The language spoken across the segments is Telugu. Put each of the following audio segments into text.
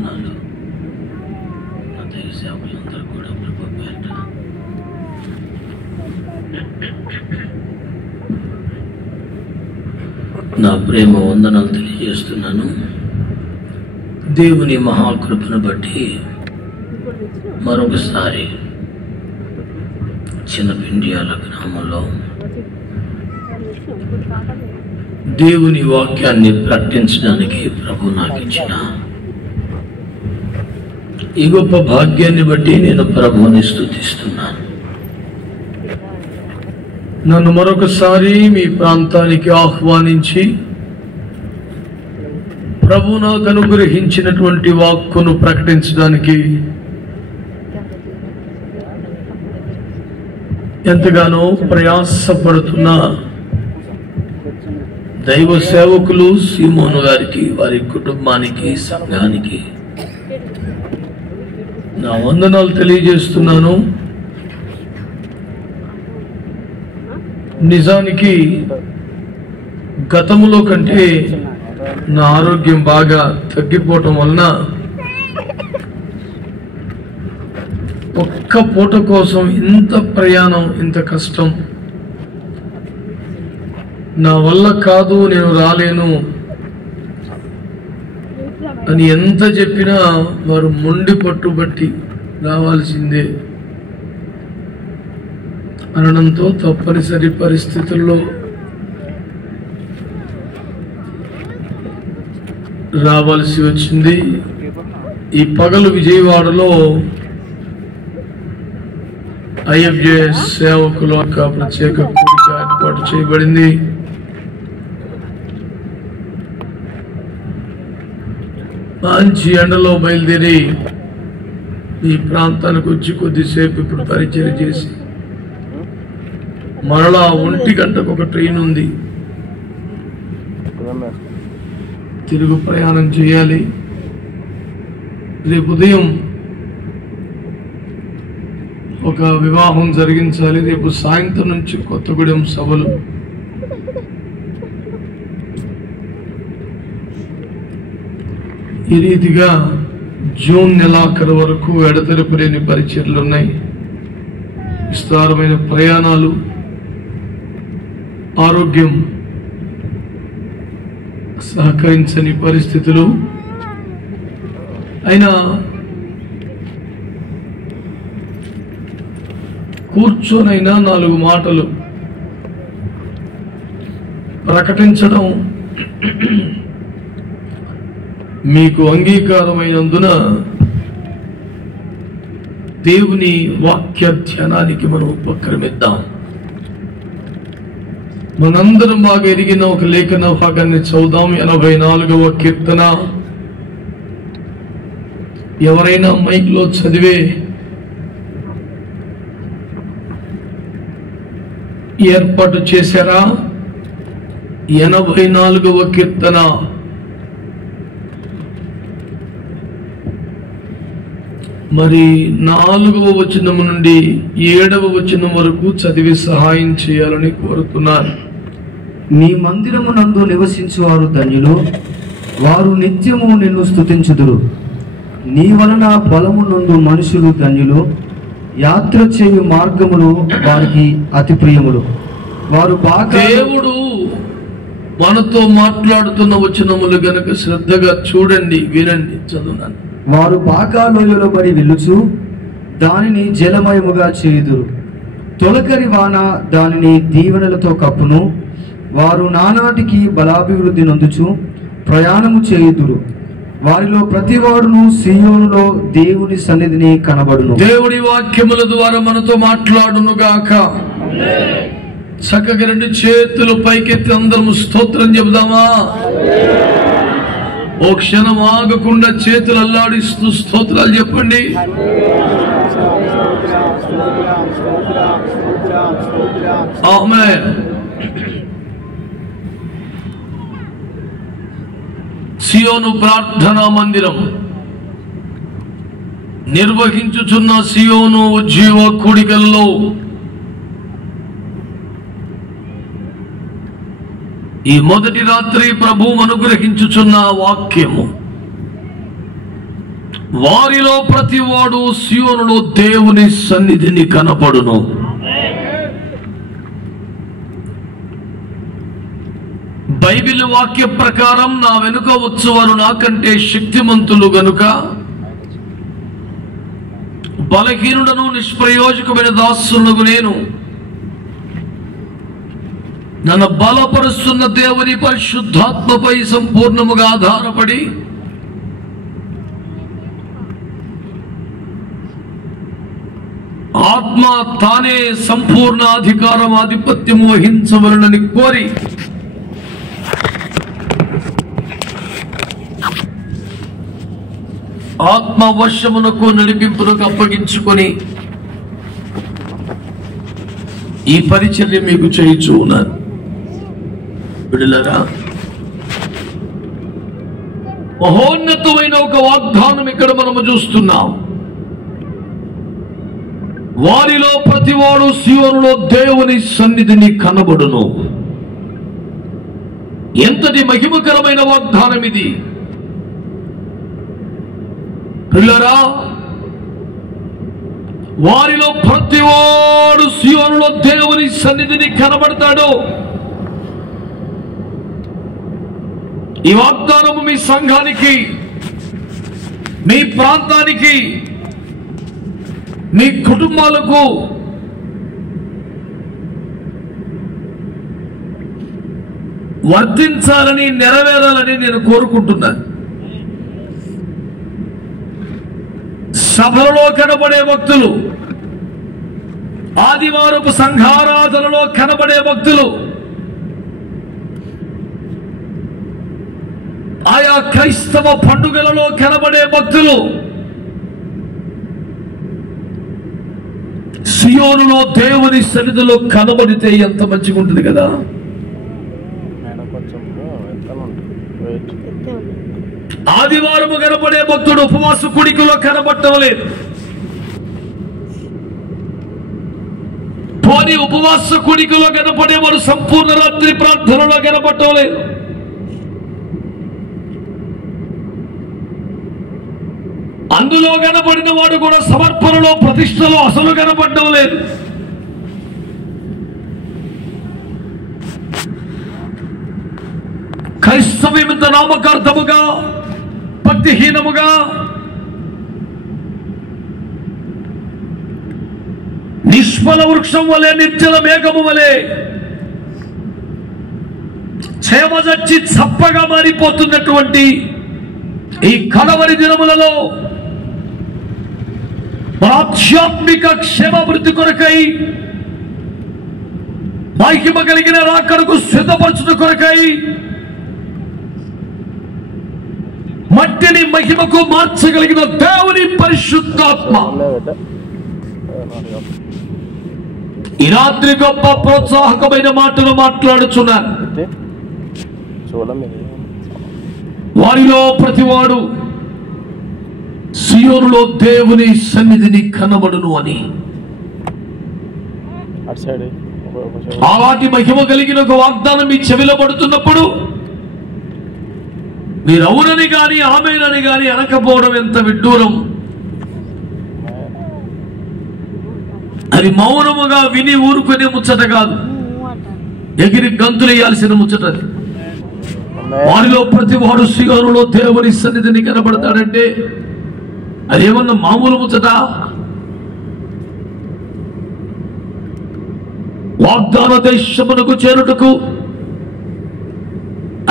వందనాలు. నా దైవ సేవకులందరూ కూడా ప్రభు పేరట నా ప్రేమ వందనాలు తెలియజేస్తున్నాను. దేవుని మహాకృపను బట్టి మరొకసారి చిన్నపిండియాల గ్రామంలో దేవుని వాక్యాన్ని ప్రకటించడానికి ప్రభు నాకు ఇచ్చిన ఈ గొప్ప భాగ్యాన్ని బట్టి నేను ప్రభువుని స్తుతిస్తున్నాను. నన్ను మరొకసారి మీ ప్రాంతానికి ఆహ్వానించి ప్రభు నాకు అనుగ్రహించినటువంటి వాక్కును ప్రకటించడానికి ఎంతగానో ప్రయాసపడుతున్న దైవ సేవకులు సీమోను గారికి, వారి కుటుంబానికి, సంఘానికి నా వందనాలు తెలియజేస్తున్నాను. నిజానికి గతములో కంటే నా ఆరోగ్యం బాగా తగ్గిపోవటం వలన ఒక్క పూట కోసం ఇంత ప్రయాణం, ఇంత కష్టం నా వల్ల కాదు, నేను రాలేను అని ఎంత చెప్పినా వారు మొండి పట్టుబట్టి రావాల్సిందే అనడంతో తప్పనిసరి పరిస్థితుల్లో రావాల్సి వచ్చింది. ఈ పగలు విజయవాడలో ఐఎఫ్జేఎస్ సేవకుల యొక్క ప్రత్యేక కూడిక ఏర్పాటు చేయబడింది. మంచి ఎండలో బయలుదేరి ఈ ప్రాంతానికి వచ్చి కొద్దిసేపు ఇప్పుడు పరిచయం చేసి మరలా 1 గంటకు ఒక ట్రైన్ ఉంది, తిరుగు ప్రయాణం చేయాలి. రేపు ఉదయం ఒక వివాహం జరిగించాలి. రేపు సాయంత్రం నుంచి కొత్తగూడెం సభలు. ఈ రీతిగా జూన్ నెలాఖరు వరకు ఎడతెరపు లేని పరిచర్లు ఉన్నాయి. విస్తారమైన ప్రయాణాలు, ఆరోగ్యం సహకరించని పరిస్థితులు. అయినా కూర్చొనైనా 4 మాటలు ప్రకటించడం మీకు అంగీకారమైనందున దేవుని వాక్య ధ్యానానికి మనం ఉపక్రమిద్దాం. మనందరం బాగా ఎరిగిన ఒక లేఖన భాగాన్ని చదువుదాం. 84వ కీర్తన. ఎవరైనా మైక్ లో చదివే ఏర్పాటు చేశారా? 84వ కీర్తన మరి 4వ వచనం నుండి 7వ వచనం వరకు చదివి సహాయం చేయాలని కోరుతున్నాను. నీ మందిరమునందు నివసించువారు ధన్యులు, వారు నిత్యము నిన్ను స్తుతించుదురు. నీ వలన బలమునందు మనుషులు ధన్యులు, యాత్ర చేయు మార్గములు వారికి అతి ప్రియములు. వారు బాగా దేవుడు మనతో మాట్లాడుతున్న వచనములు గనుక శ్రద్ధగా చూడండి, వినండి. చదువున్నాను. వారు బాగా లోయలో పడి వెళ్ళుచు దానిని జలమయముగా చేయుదురు. తొలకరి వాన దానిని దీవెనలతో కప్పును. వారు నానాటికి బలాభివృద్ధి నొందుచు ప్రయాణము చేయుదురు. వారిలో ప్రతివాడును సీయోనులో దేవుని సన్నిధిని కనబడును. దేవుడి వాక్యముల ద్వారా మనతో మాట్లాడును గాక. చక్కగా 2 చేతులు పైకెత్తి అందరము స్తోత్రం చెబుదామా? ఓ క్షణం ఆగకుండా చేతులు అల్లాడిస్తూ స్తోత్రాలు చెప్పండి. ఆమేన్. సియోను ప్రార్థనా మందిరం నిర్వహించుచున్న సియోను ఉజ్జీవ కూడికల్లో ఈ మొదటి రాత్రి ప్రభువు అనుగ్రహించుచున్న వాక్యము వారిలో ప్రతివాడు సియోనులో దేవుని సన్నిధిని కనపడును. బైబిల్ వాక్య ప్రకారం నా వెనుక వచ్చువారు నాకంటే శక్తిమంతులు గనుక బలహీనుడను నిష్ప్రయోజకమైన దాసులకు నేను నన్ను బలపరుస్తున్న దేవుని పరిశుద్ధాత్మపై సంపూర్ణముగా ఆధారపడి ఆత్మ తానే సంపూర్ణ అధికారం ఆధిపత్యం వహించవలనని కోరి ఆత్మ వశమునకు నడిపింపునకు అప్పగించుకొని ఈ పరిచర్య మీకు చేయించు ఉన్నాను. బిడ్డలారా, మహోన్నతమైన ఒక వాగ్దానం ఇక్కడ మనము చూస్తున్నాం. వారిలో ప్రతివాడు సియోనులో దేవుని సన్నిధిని కనబడును. ఎంతటి మహిమకరమైన వాగ్దానం ఇది! పిల్లరా, వారిలో ప్రతివాడు సియోనులో దేవుని సన్నిధిని కనబడతాడు. ఈ వాగ్దానము మీ సంఘానికి, మీ ప్రాంతానికి, మీ కుటుంబాలకు వర్తించాలని, నెరవేరాలని నేను కోరుకుంటున్నాను. సభలలో కనబడే భక్తులు, ఆదివారపు సంఘారాధనలో కనబడే భక్తులు, ఆయా క్రైస్తవ పండుగలలో కనబడే భక్తులు సియోనులో దేవుని సన్నిధిలో కనబడితే ఎంత మంచిగా ఉంటుంది కదా. ఆదివారము కనబడే భక్తుడు ఉపవాస కూడికలో కనబడటం లేదు. పోనీ ఉపవాస కూడికలో కనపడేవాడు సంపూర్ణ రాత్రి ప్రార్థనలో కనబడటం లేదు. అందులో కనబడిన వాడు కూడా సమర్పణలో, ప్రతిష్టలో అసలు కనబడటం లేదు. క్రైస్తవ్యమింత నామకార్థముగా, భక్తిహీనముగా, నిష్ఫల వృక్షం వలె, నిర్జల మేఘము వలె చేమజచ్చి చప్పగా మారిపోతున్నటువంటి ఈ కడవరి దినములలో ఆధ్యాత్మిక క్షేమాభివృద్ధి కొరకై, మహిమ కలిగిన రాకడకు సిద్ధపరచుట కొరకై, మట్టిని మహిమకు మార్చగలిగిన దేవుని పరిశుద్ధాత్మ ఈ రాత్రి గొప్ప ప్రోత్సాహకమైన మాటలు మాట్లాడుచున్నాను. వారిలో ప్రతివాడు సియోనులో దేవుని సన్నిధిని కనబడును అని. అలాంటి మహిమ కలిగిన ఒక వాగ్దానం మీ చెవిలో పడుతున్నప్పుడు మీరు అవునని గాని ఆమెనని గాని అనకపోవడం ఎంత విడ్డూరం. అది మౌనముగా విని ఊరుకునే ముచ్చట కాదు, ఎగిరి గంతులేయాల్సిన ముచ్చట. వారిలో ప్రతి వాడు సియోనులో దేవుని సన్నిధిని కనబడతాడంటే అదేమన్నా మామూలు ముచ్చట? వాగ్దాన దేశమునకు చేరుటకు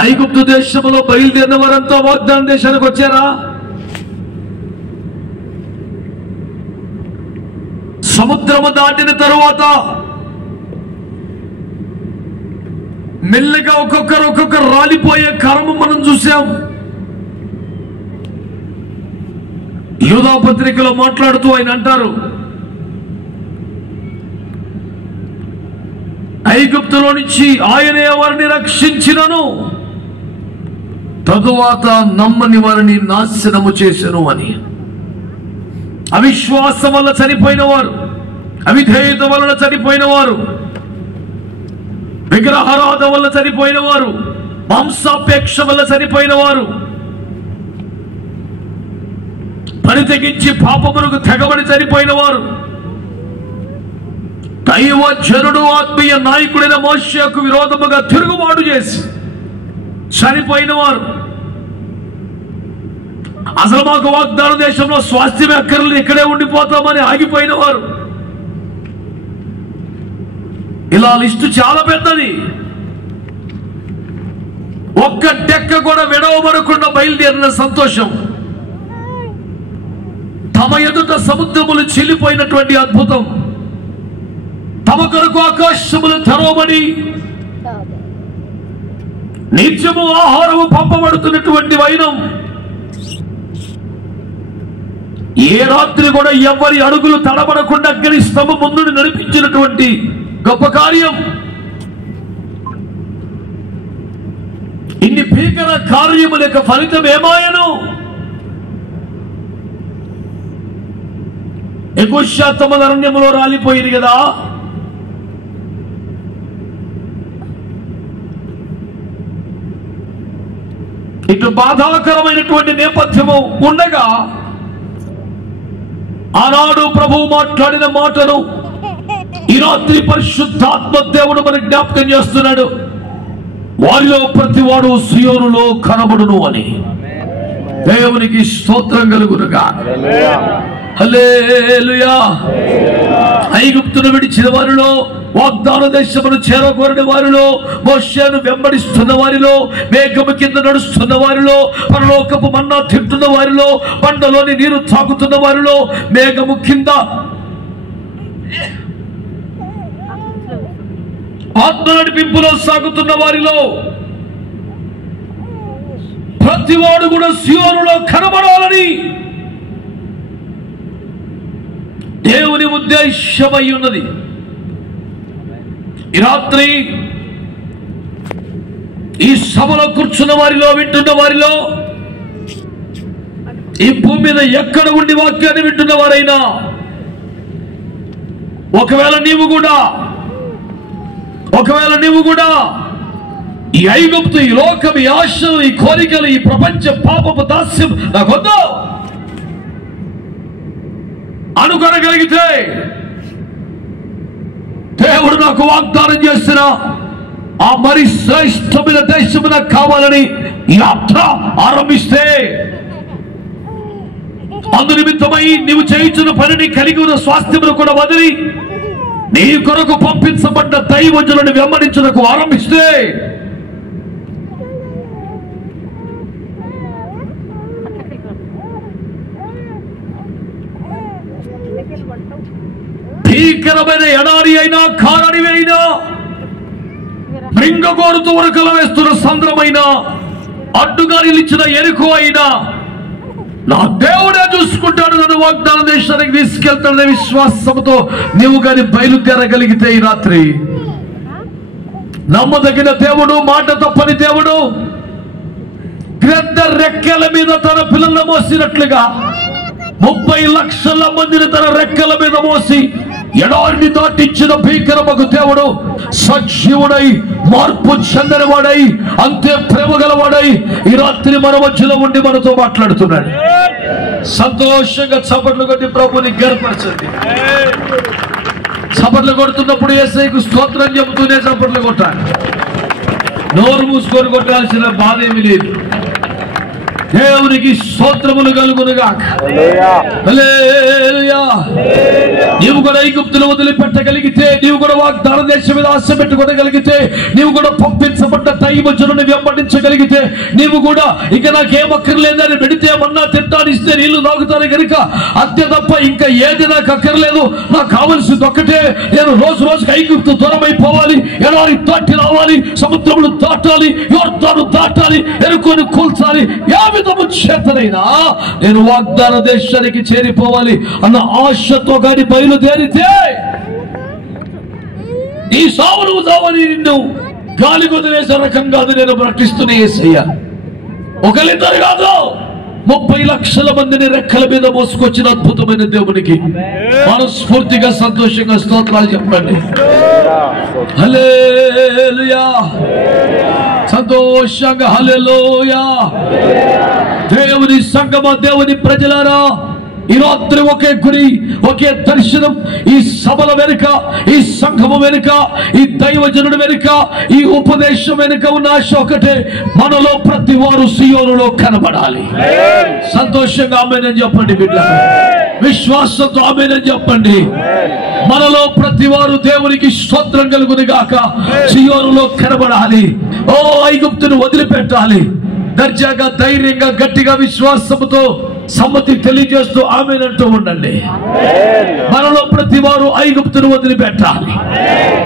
ఐగుప్తు దేశములో బయలుదేరిన వారంతా వాగ్దాన దేశానికి వచ్చారా? సముద్రము దాటిన తరువాత మెల్లగా ఒక్కొక్కరు రాలిపోయే కారణం మనం చూసాం. యూదా పత్రికలో మాట్లాడుతూ ఆయన అంటారు, ఐగుప్తులో నుంచి ఆయనే వారిని రక్షించినను, తరువాత నమ్మని వారిని నాశనము చేసెను అని. అవిశ్వాసం వల్ల చనిపోయిన వారు, అవిధేయత వలన చనిపోయిన వారు, విగ్రహారాధన వల్ల చనిపోయిన వారు, మాంసాపేక్ష వల్ల చనిపోయిన వారు, బలి తెగించి పాపమునకు తెగబడి చనిపోయిన వారు, దైవజనుడు ఆత్మీయ నాయకుడైన మోషేకు విరోధముగా తిరుగుబాటు చేసి చనిపోయిన వారు, అసలు మాకు వాగ్దాన దేశంలో స్వాస్థ్యం అక్కర్లేదు, ఇక్కడే ఉండిపోతామని ఆగిపోయిన వారు, ఇలా లిస్టు చాలా పెద్దది. ఒక్క డెక్క కూడా విడవబడకుండా బయలుదేరిన సంతోషం, తమ ఎదుట సముద్రములు చీలిపోయినటువంటి అద్భుతం, తమ కొరకు ఆకాశములు తెరవబడి నిత్యము ఆహారము పంపబడుతున్నటువంటి వైనం, ఏ రాత్రి కూడా ఎవరి అడుగులు తడబడకుండా అగ్ని స్తంభం ముందు నడిపించినటువంటి గొప్ప కార్యం. ఇన్ని భీకర కార్యముల యొక్క ఫలితం ఏమాయను? యెహోషువ అరణ్యములో రాలిపోయింది కదా. ఇటు బాధాకరమైనటువంటి నేపథ్యము ఉండగా ఆనాడు ప్రభువు మాట్లాడిన మాటను ఈ రాత్రి పరిశుద్ధాత్మ దేవుడు మనకు జ్ఞాపకం చేస్తున్నాడు. వారిలో ప్రతివాడు సియోనులో కనబడును అని. దేవునికి స్తోత్రం కలుగునుగా. హల్లెలూయా. ఐగుప్తును విడిచిన వారిలో, వాగ్దాన దేశమును చేరగోరిన వారిలో, మోషేను వెంబడిస్తున్న వారిలో, మేఘము కింద నడుస్తున్న వారిలో, పరలోకపు మన్నా తింటున్న వారిలో, బండలోని నీరు తాగుతున్న వారిలో, మేఘము కింద ఆత్మ నడిపింపులో సాగుతున్న వారిలో ప్రతివాడు కూడా సియోనులో కనబడాలని దేవుని ఉద్దేశమై ఉన్నది. ఈ రాత్రి ఈ సభలో కూర్చున్న వారిలో, వింటున్న వారిలో, ఈ భూమి మీద ఎక్కడ ఉండి వాక్యాన్ని వింటున్న వారైనా, ఒకవేళ నీవు కూడా ఈ ఐగుప్తు, ఈ లోకం, ఈ ఆశలు, ఈ కోరికలు, ఈ ప్రపంచ పాపపు దాస్యం నాకొద్దు అనుకొనగలిగితే, దేవుడు నాకు వాగ్దానం చేసిన ఆ మరి శ్రేష్టమైన దేశము నాకు కావాలని యాత్ర ఆరంభిస్తే, అందు నిమిత్తమై నీవు చేయించిన పనిని, కలిగి ఉన్న స్వాస్థ్యమును కూడా వదిలి నీ కొరకు పంపించబడ్డ దైవజనులను వెంబడించుటకు ఆరంభిస్తే, భీకరమైన ఎడారి అయినా, కారణి అయినా, మృంగగోరుతో ఉరకలు వేస్తున్న సంద్రమైన, అడ్డుగా నిలిచిన ఎరుకు అయినా, నా దేవుడే చూసుకుంటాడు, నన్ను వాగ్దాన దేశానికి తీసుకెళ్తాడనే విశ్వాసంతో నీవు కానీ బయలుదేరగలిగితే, ఈ రాత్రి నమ్మదగిన దేవుడు, మాట తప్పని దేవుడు, గ్రద్ద రెక్కల మీద తన పిల్లలను మోసినట్లుగా 30 లక్షల మందిని తన రెక్కల మీద మోసి ఎడారిని దాటించిన భీకరమగు దేవుడు, సజీవుడై, మార్పు చెందనివాడై, అంతే ప్రేమ గలవాడై ఈ రాత్రి మన మధ్యలో ఉండి మనతో మాట్లాడుతున్నాడు. సంతోషంగా చప్పట్లు కొట్టి ప్రభుని గర్పరచండి. చప్పట్లు కొడుతున్నప్పుడు యేసయ్యకు స్తోత్రం చెబుతూనే చప్పట్లు కొట్టాలి. నోరు మూసుకొని కొట్టాల్సిన బాధ ఏమీ లేదు. దేవునికి స్తోత్రములు కలుగునుగాక. హల్లెలూయా. నీవు కూడా ఐగుప్తును వదిలిపెట్టగలిగితే, నీవు కూడా వాగ్దాన దేశం మీద ఆశ పెట్టుకోగలిగితే, నీవు కూడా పంపించబడ్డ దైవజనుని వెంబడించగలిగితే, నీవు కూడా ఇక నాకేం అక్కర్లేదని పెడితే మన్నా తింటాను, ఇస్తే నీళ్లు తాగుతాను కనుక అంతే తప్ప ఇంకా ఏది నాకు అక్కర్లేదు, నాకు కావలసింది ఒక్కటే, నేను రోజు రోజుకి ఐగుప్తు దూరమైపోవాలి, ఎడారి దాటి రావాలి, సముద్రములు దాటాలి, యోర్దాను దాటాలి, ఎరుకొని కూల్చాలి, ఏ విధము చేతనైనా నేను వాగ్దాన దేశానికి చేరిపోవాలి అన్న ఆశతో కానీ బయలుదేరితే, ఈ సావును సావని నిన్ను గాలి వదిలేసే రకం కాదు నేను ప్రకటిస్తున్న యేసయ్య. ఒకరిద్దరు కాదు, 30 లక్షల మందిని రెక్కల మీద మోసుకొచ్చిన అద్భుతమైన దేవునికి మనస్ఫూర్తిగా సంతోషంగా స్తోత్రాలు చెప్పండి. హల్లెలూయా. సంతోషంగా హల్లెలూయా. దేవుని సంగమ, దేవుని ప్రజలారా, ఈ రాత్రి ఒకే గురి, ఒకే దర్శనం. ఈ సభల వెనుక, ఈ సంఘము వెనుక, ఈ దైవజనుడి వెనుక, ఈ ఉపదేశం వెనుక ఉన్న ఆశ ఒకటే, మనలో ప్రతి వారు సియోనులో కనబడాలి. సంతోషంగా ఆమేనని చెప్పండి బిడ్డ, విశ్వాసంతో ఆమేనని చెప్పండి. మనలో ప్రతి వారు దేవునికి స్తోత్రం కలుగును గాక, సియోనులో కనబడాలి. ఓ ఐగుప్తును వదిలిపెట్టాలి. దర్జాగా, ధైర్యంగా, గట్టిగా, విశ్వాసముతో సమ్మతి తెలియజేస్తూ ఆమేనంటూ ఉండండి. మనలో ప్రతి వారు ఐగుప్తును వదిలిపెట్టాలి.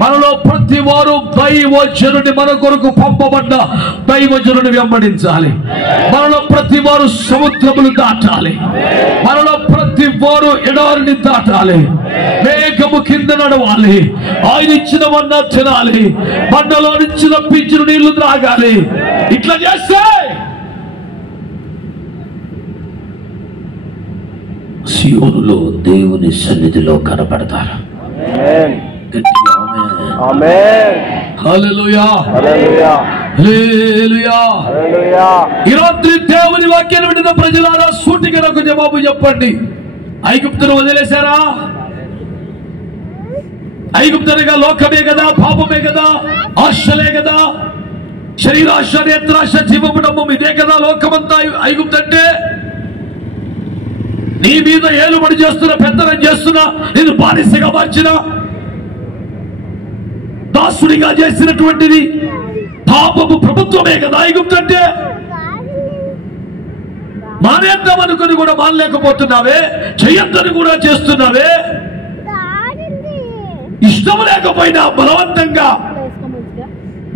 మనలో ప్రతి వారు దైవజనుని, మన కొరకు పంపబడ్డ దైవజనుని వెంబడించాలి. మనలో ప్రతి వారు సముద్రములు దాటాలి. మనలో ప్రతి వారు ఎడారిని దాటాలి. మేఘము కింద నడవాలి. ఆయన ఇచ్చిన వన్న తినాలి. బండలో నుంచి రప్పించిన నీళ్లు త్రాగాలి. ఇట్లా చేస్తే సియోనులో దేవుని సన్నిధిలో కనపడతారు. ఈ రాత్రి దేవుని వాక్యాన్ని వింటున్న ప్రజలారా, సూటిగా నాకు జవాబు చెప్పండి. ఐగుప్తును వదిలేశారా? ఐగుప్తునిగా లోకమే కదా, పాపమే కదా, ఆశలే కదా, శరీరాశ, నేత్రాశ, జీవముడము ఇదే కదా లోకమంతా. ఐగుప్తు అంటే నీ మీద ఏలుబడి చేస్తున్నా, పెత్తనం చేస్తున్నా, నేను బానిసగా మార్చిన, దాసుడిగా చేసినటువంటిది పాపపు ప్రభుత్వమే కదా ఐగుప్తు అంటే. మానేద్దాం అనుకుని కూడా మానలేకపోతున్నావే, చెయ్యొద్దని కూడా చేస్తున్నావే, ఇష్టం లేకపోయినా బలవంతంగా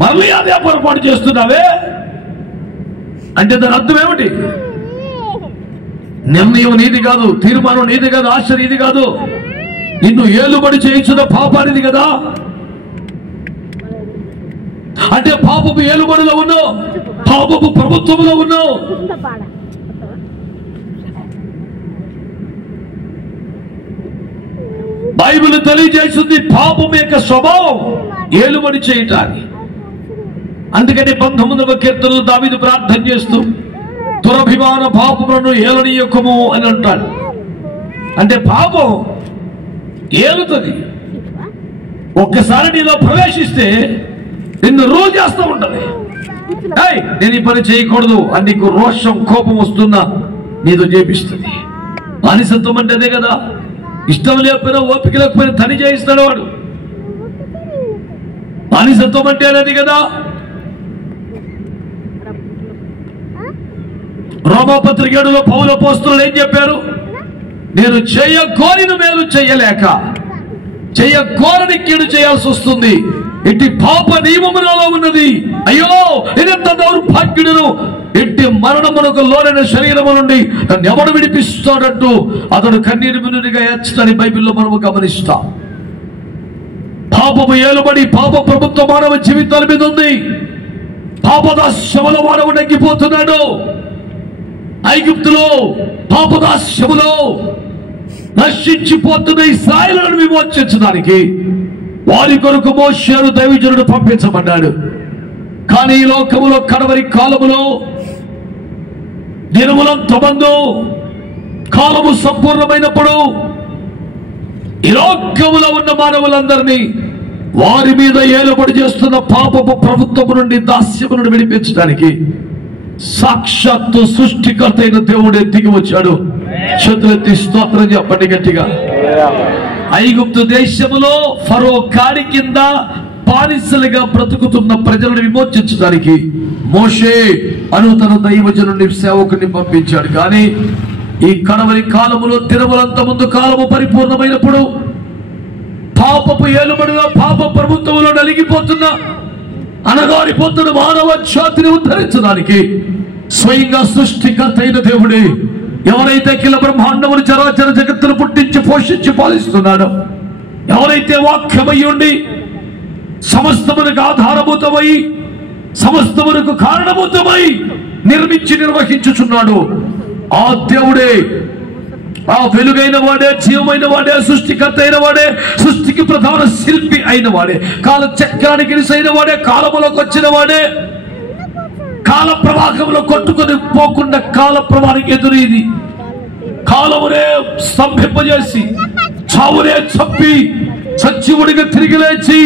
మళ్ళీ అదే పొరపాటు చేస్తున్నావే అంటే దాని అర్థం ఏమిటి? నిర్ణయం నీది కాదు, తీర్మానం నీది కాదు, ఆశ నీది కాదు, నిన్ను ఏలుబడి చేయించిన పాపానిది కదా. అంటే పాపపు ఏలుబడిలో ఉన్నావు, పాపపు ప్రభుత్వంలో ఉన్నావు. బైబిల్ తెలియజేస్తుంది పాపం యొక్క స్వభావం ఏలుబడి చేయటాన్ని. అందుకని 19వ కీర్తనలో దావీదు ప్రార్థన చేస్తూ దురభిమాన పాపములను ఏలనీయకము అని అంటాడు. అంటే పాపం ఏలుతుంది. ఒక్కసారి నీలో ప్రవేశిస్తే నిన్ను రోజు చేస్తూ ఉంటది. నేను ఈ పని చేయకూడదు అని నీకు రోషం, కోపం వస్తున్నా నీతో చేపిస్తుంది. బానిసత్వం అంటే అదే కదా. ఇష్టం లేకపోయినా, ఓపిక లేకపోయినా తని చేయిస్తాడు వాడు. బానిసత్వం అంటే అనేది కదా. రోమాపత్రిక 7లో పౌలు అపోస్తలులు ఏం చెప్పారు? నేను చేయకోరిన మేలు చేయలేక చేయకోరని కీడు చేయాల్సి వస్తుంది. ఎట్టి పాప నియమములో ఉన్నది. అయ్యో నేనెంత దౌర్భాగ్యుడును, ఎట్టి మరణమునకు లోనైన శరీరము నుండి నన్ను ఎవడు విడిపిస్తాడంటూ అతడు కన్నీరు మిన్నుగా ఏడ్చుతాడని బైబిల్లో మనము గమనిస్తాం. పాపము ఏలుబడి, పాప ప్రభుత్వ మానవ జీవితాల మీద ఉంది. పాపదాస్యములో మానవుడు నెగ్గిపోతున్నాడు. ఐగుప్తులో పాపదాస్యములో నశించిపోతున్న ఇశ్రాయేలును విమోచించడానికి వారి కొరకు మోషేను దైవజనుడు పంపించబడ్డాడు. కానీ ఈ లోకములో కడవరి కాలములో దినములంతమందు కాలము సంపూర్ణమైనప్పుడు ఈ లోకములో ఉన్న మానవులందరినీ వారి మీద ఏలుబడి చేస్తున్న పాపపు ప్రభుత్వము నుండి, దాస్యము నుండి విడిపించడానికి సాక్షాత్తు సృష్టికర్త అయిన దేవుడే దిగి వచ్చాడు. చేతులెత్తి స్తోత్రం చెప్పండి గట్టిగా. ఐగుప్తు దేశములో ఫరో కాడి కింద బానిసలుగా బ్రతుకుతున్న ప్రజలను విమోచించడానికి మోషే అను తన దైవజనుని సేవకుని పంపించాడు. కానీ ఈ కడవరి కాలములో దినములంత ముందు కాలము పరిపూర్ణమైనప్పుడు పాపపు ఏలుబడిలో, పాప ప్రభుత్వంలో నలిగిపోతున్న, అనగారిపోతున్న మానవ జాతిని ఉద్ధరించడానికి స్వయంగా సృష్టికర్త అయిన దేవుడే, ఎవరైతే కిల బ్రహ్మాండమును చరాచర జగత్తును పుట్టించి పోషించి పాలిస్తున్నాడో, ఎవరైతే వాక్యమై ఉండి సమస్తమునకు ఆధారభూతమై, సమస్తమునకు కారణభూతమై నిర్మించి నిర్వహించుచున్నాడు ఆ దేవుడే, ఆ వెలుగైన వాడే, జీవమైన వాడే, సృష్టికర్త అయిన వాడే, సృష్టికి ప్రధాన శిల్పి అయిన వాడే, కాల చక్రానికి అయిన వాడే, కాలములోకి వచ్చిన వాడే, కాల ప్రవాహంలో కొట్టుకొని పోకుండా కాల ప్రవాహానికి ఎదురీది కాలమునే స్తంభింపజేసి చావునే చంపి సజీవుడిగా తిరిగి లేచి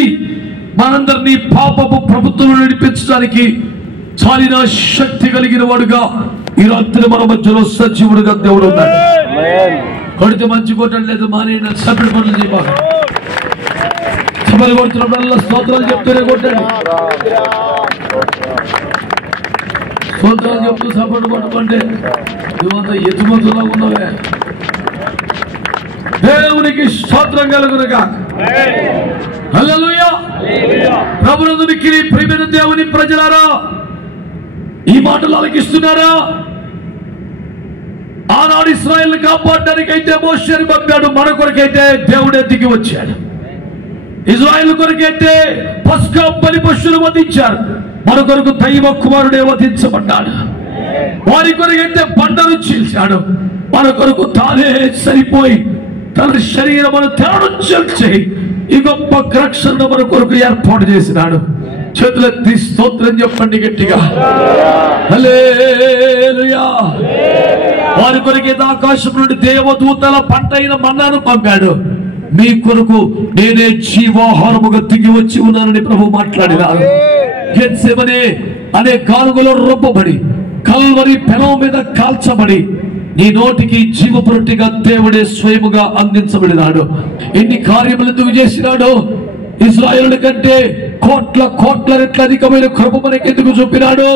మనందరినీ పాపపు ప్రభుత్వం నడిపించడానికి చాలిన శక్తి కలిగిన వాడుగా ఈ రాత్రి మన మధ్యలో సజీవుడిగా దేవుడు ఉన్నాడు. కొడితే మంచి కొట్టడం లేదు, మానేన సపరేట్ పనులు చేయబాక. సభలు కొడుతున్నప్పుడల్లా స్తోత్రాలు చెప్తూనే కొట్టండి. స్తోత్రాలు చెప్తూ సపరేట్ కొట్టమంటే నువ్వంతా ఎత్తుమతులా ఉన్నావే. దేవునికి స్తోత్రం కలుగునుగా. హల్లెలూయా. ప్రభువునందు మిక్కిలి ప్రియమైన దేవుని ప్రజలారా, ఈ మాటలు ఆలకిస్తున్నారా? ఆనాడు ఇశ్రాయేలును కాపాడడానికి అయితే మోషేను పంపాడు, మన కొరకైతే దేవుడే దిగి వచ్చాడు. ఇశ్రాయేలు కొరకైతే పస్కా బలి పశువులు వధించారు, మన కొరకు దైవ కుమారుడే వధించబడ్డాడు. వారి కొరకైతే బండను చీల్చాడు, మన కొరకు తానే సరిపోయి తన శరీరమును తేడం చల్చి ఈ గొప్ప రక్షణ మన కొరకు ఏర్పాటు చేసినాడు. చేతులెత్తి స్తోత్రం చెప్పండి గట్టిగా. హల్లెలూయా. వారి కొరకు ఆకాశం నుండి దేవదూతల పంట అయిన మన్నాను పంపాడు. మీ కొరకు నేనే జీవాహారముగా దిగి వచ్చి ఉన్నానని ప్రభు మాట్లాడినారు. గెత్సెమనే అనే గానుగలో రొప్పబడి కల్వరి పెనం మీద కాల్చబడి నీ నోటికి జీవపురొట్టిగా దేవుడే స్వయముగా అందించబడినాడు. ఎన్ని కార్యములు ఎందుకు చేసినాడు? ఇశ్రాయేలు కంటే కోట్ల కోట్ల రెట్ల అధికమైన కృప మనకి ఎందుకు చూపినాడు?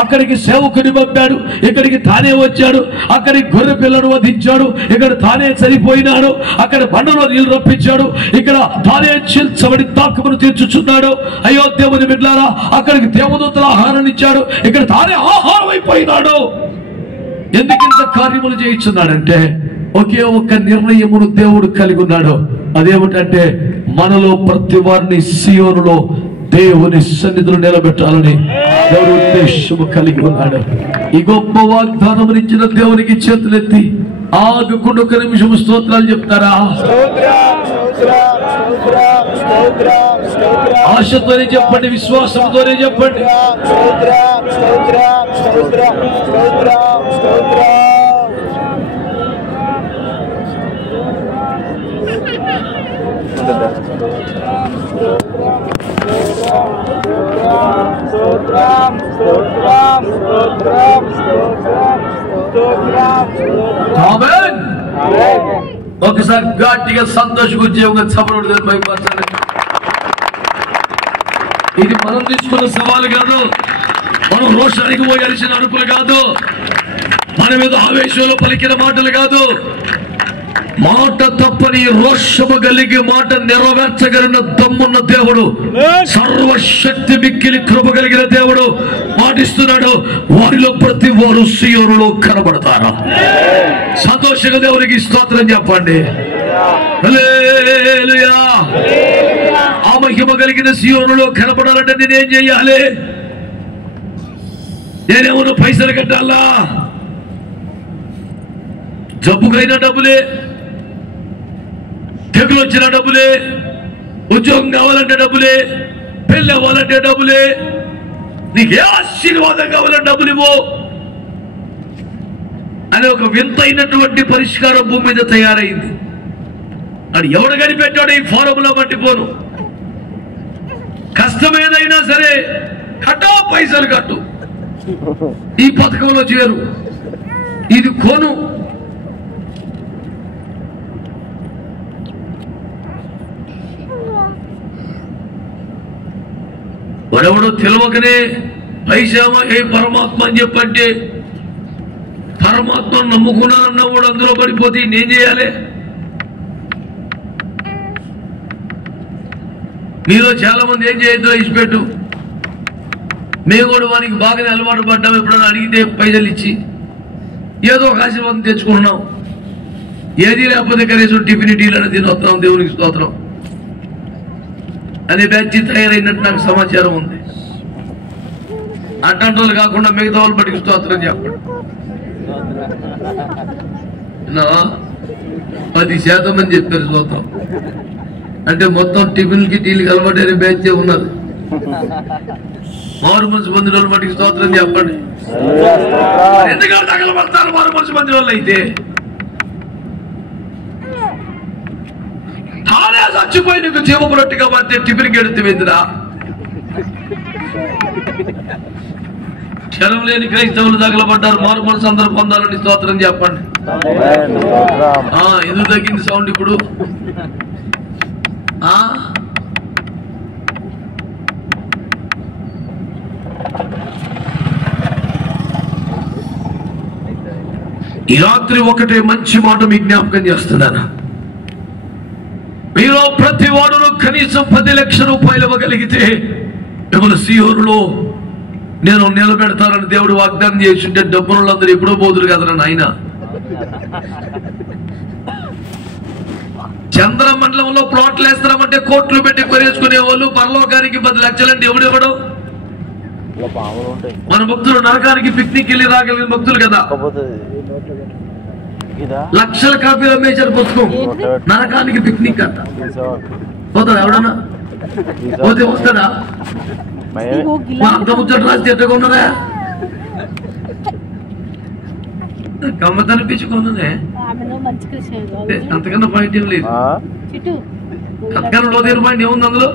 అక్కడికి సేవకుని పంపాడు, ఇక్కడికి తానే వచ్చాడు. అక్కడికి గొర్రె పిల్లను వధించాడు, ఇక్కడ తానే చనిపోయినాడు. అక్కడ బండలో నీళ్లు రప్పించాడు, ఇక్కడ తానే చీల్చబడి తాకమును తీర్చుచున్నాడు. అయ్యో దేవుని బిడ్డలారా, అక్కడికి దేవదూతల ఆహారం ఇచ్చాడు, ఇక్కడ తానే ఆహారం అయిపోయినాడు. ఎందుకు ఇంత కార్యములు చేయించున్నాడంటే ఒకే ఒక్క నిర్ణయమును దేవుడు కలిగి ఉన్నాడు. అదేమిటంటే మనలో ప్రతి వారిని సియోనులో దేవుని సన్నిధిలో నిలబెట్టాలని దేవుడు ఉద్దేశము కలిగి ఉన్నాడు. ఈ గొప్ప వాగ్దానం ఇచ్చిన దేవునికి చేతులెత్తి ఆగకుండా ఒక నిమిషం స్తోత్రాలు చెప్తారా? ఆశతోనే చెప్పండి, విశ్వాసంతోనే చెప్పండి. ఒకసారి గట్టిగా సంతోషంగా ఉద్యోగంగా సభలు భయపడతారు. ఇది మనం తీసుకున్న సవాలు కాదు, మనం రోషానికి పోయాల్సిన అడుపులు కాదు, మన మీద ఆవేశంలో పలికిన మాటలు కాదు. మాట తప్పని రోషము కలిగి మాట నెరవేర్చగలిగిన దమ్మున్న దేవుడు, సర్వశక్తి మిక్కిలి కృప కలిగిన దేవుడు మాటిస్తున్నాడు. వారిలో ప్రతి వారు సియోనులో కనబడతారు. సంతోషంగా దేవునికి స్తోత్రం చెప్పండి. హల్లెలూయా. ఆ మహిమ కలిగిన సియోనులో కనబడాలంటే నేనేం చెయ్యాలి? నేనేమన్నా పైసలు కట్టాలా? జబ్బుకైనా డబ్బులే, తెగులు వచ్చిన డబ్బులే, ఉద్యోగం కావాలంటే డబ్బులే, పెళ్ళి అవ్వాలంటే డబ్బులే, నీకు ఏ ఆశీర్వాదం కావాలంటే డబ్బులు ఇవ్వు అనే ఒక వింతైనటువంటి పరిష్కారం భూమి మీద తయారైంది. అది ఎవడు కనిపెట్టాడు? ఈ ఫారంలో పట్టిపోను. కష్టమేదైనా సరే కట్టో, పైసలు కట్టు, ఈ పథకంలో చేరు, ఇది కొను. వాడెవడో తెలియకనే పైసామా ఏ పరమాత్మ అని చెప్పంటే పరమాత్మను నమ్ముకున్నానన్న వాడు అందులో పడిపోతే నేను చేయాలి? మీలో చాలా మంది ఏం చేయొద్దో ఇచ్చిపెట్టు. మేము కూడా వానికి బాగానే అలవాటు పడ్డాం. ఎప్పుడైనా అడిగితే పైసలు ఇచ్చి ఏదో ఒక ఆశీర్వాదం తెచ్చుకున్నాం. ఏది లేకపోతే కనీసం టిఫిన్ టీలను తినొస్తున్నాం. దేవునికి స్తోత్రం అనే బ్యాచ్ తయారైనట్టు నాకు సమాచారం ఉంది. అట్లాంటి వాళ్ళు కాకుండా మిగతా వాళ్ళు బట్టి స్తోత్రం చెప్పండి. 10% అని చెప్పారు స్తోత్రం. అంటే మొత్తం టిఫిన్లకి టీలకి అలవాటైన బ్యాచ్ ఉన్నారు. మారు మనసు పొందిన వాళ్ళు మటుకు స్తోత్రం చెప్పండి. ఎందుకంటే తగలబడతారు మారు మనసు పొందిన వాళ్ళు అయితే. తానే చచ్చిపోయి నీకు జీవపు రొట్టెగా మార్చే టిఫిన్ గెడుతువిందిరా. క్షణం లేని క్రైస్తవులు తగలబడ్డారు. మారు మనసు అందరూ పొందాలని స్తోత్రం చెప్పండి. ఎందుకు తగ్గింది సౌండ్ ఇప్పుడు? ఈ రాత్రి ఒకటే మంచి మాట మీ జ్ఞాపకం చేస్తున్నాను. మీలో ప్రతి వాడును కనీసం 10 లక్షల రూపాయలు ఇవ్వగలిగితే మిమ్మల్ని సీయోనులో నేను నిలబెడతానని దేవుడు వాగ్దానం చేసింటే డబ్బులందరూ ఎప్పుడో పోదురు కదరా నాయన. చంద్రమండలంలో ప్లాట్లు వేస్తామంటే కోట్లు పెట్టి కొనేసుకునే వాళ్ళు పరలోకానికి 10 లక్షలంటే ఎవడు ఇవ్వడం? మన భక్తులు నరకానికి పిక్నిక్ వెళ్ళి రాగలిగిన భక్తులు కదా. లక్షల కాపీలు అమ్మేశారు పుస్తకం. నరకానికి పిక్నిక్ అంట. పోతాడా ఎవడన్నా? పోతే వస్తాడా? అంత ముచ్చట రాసి ఎట్టగా ఉన్నదా? గమ్మత్ అనిపించుకున్నదే. అంతకన్నా పాయింట్ ఏం లేదు. అంతకన్నా లోతైన పాయింట్ ఏముంది అందులో?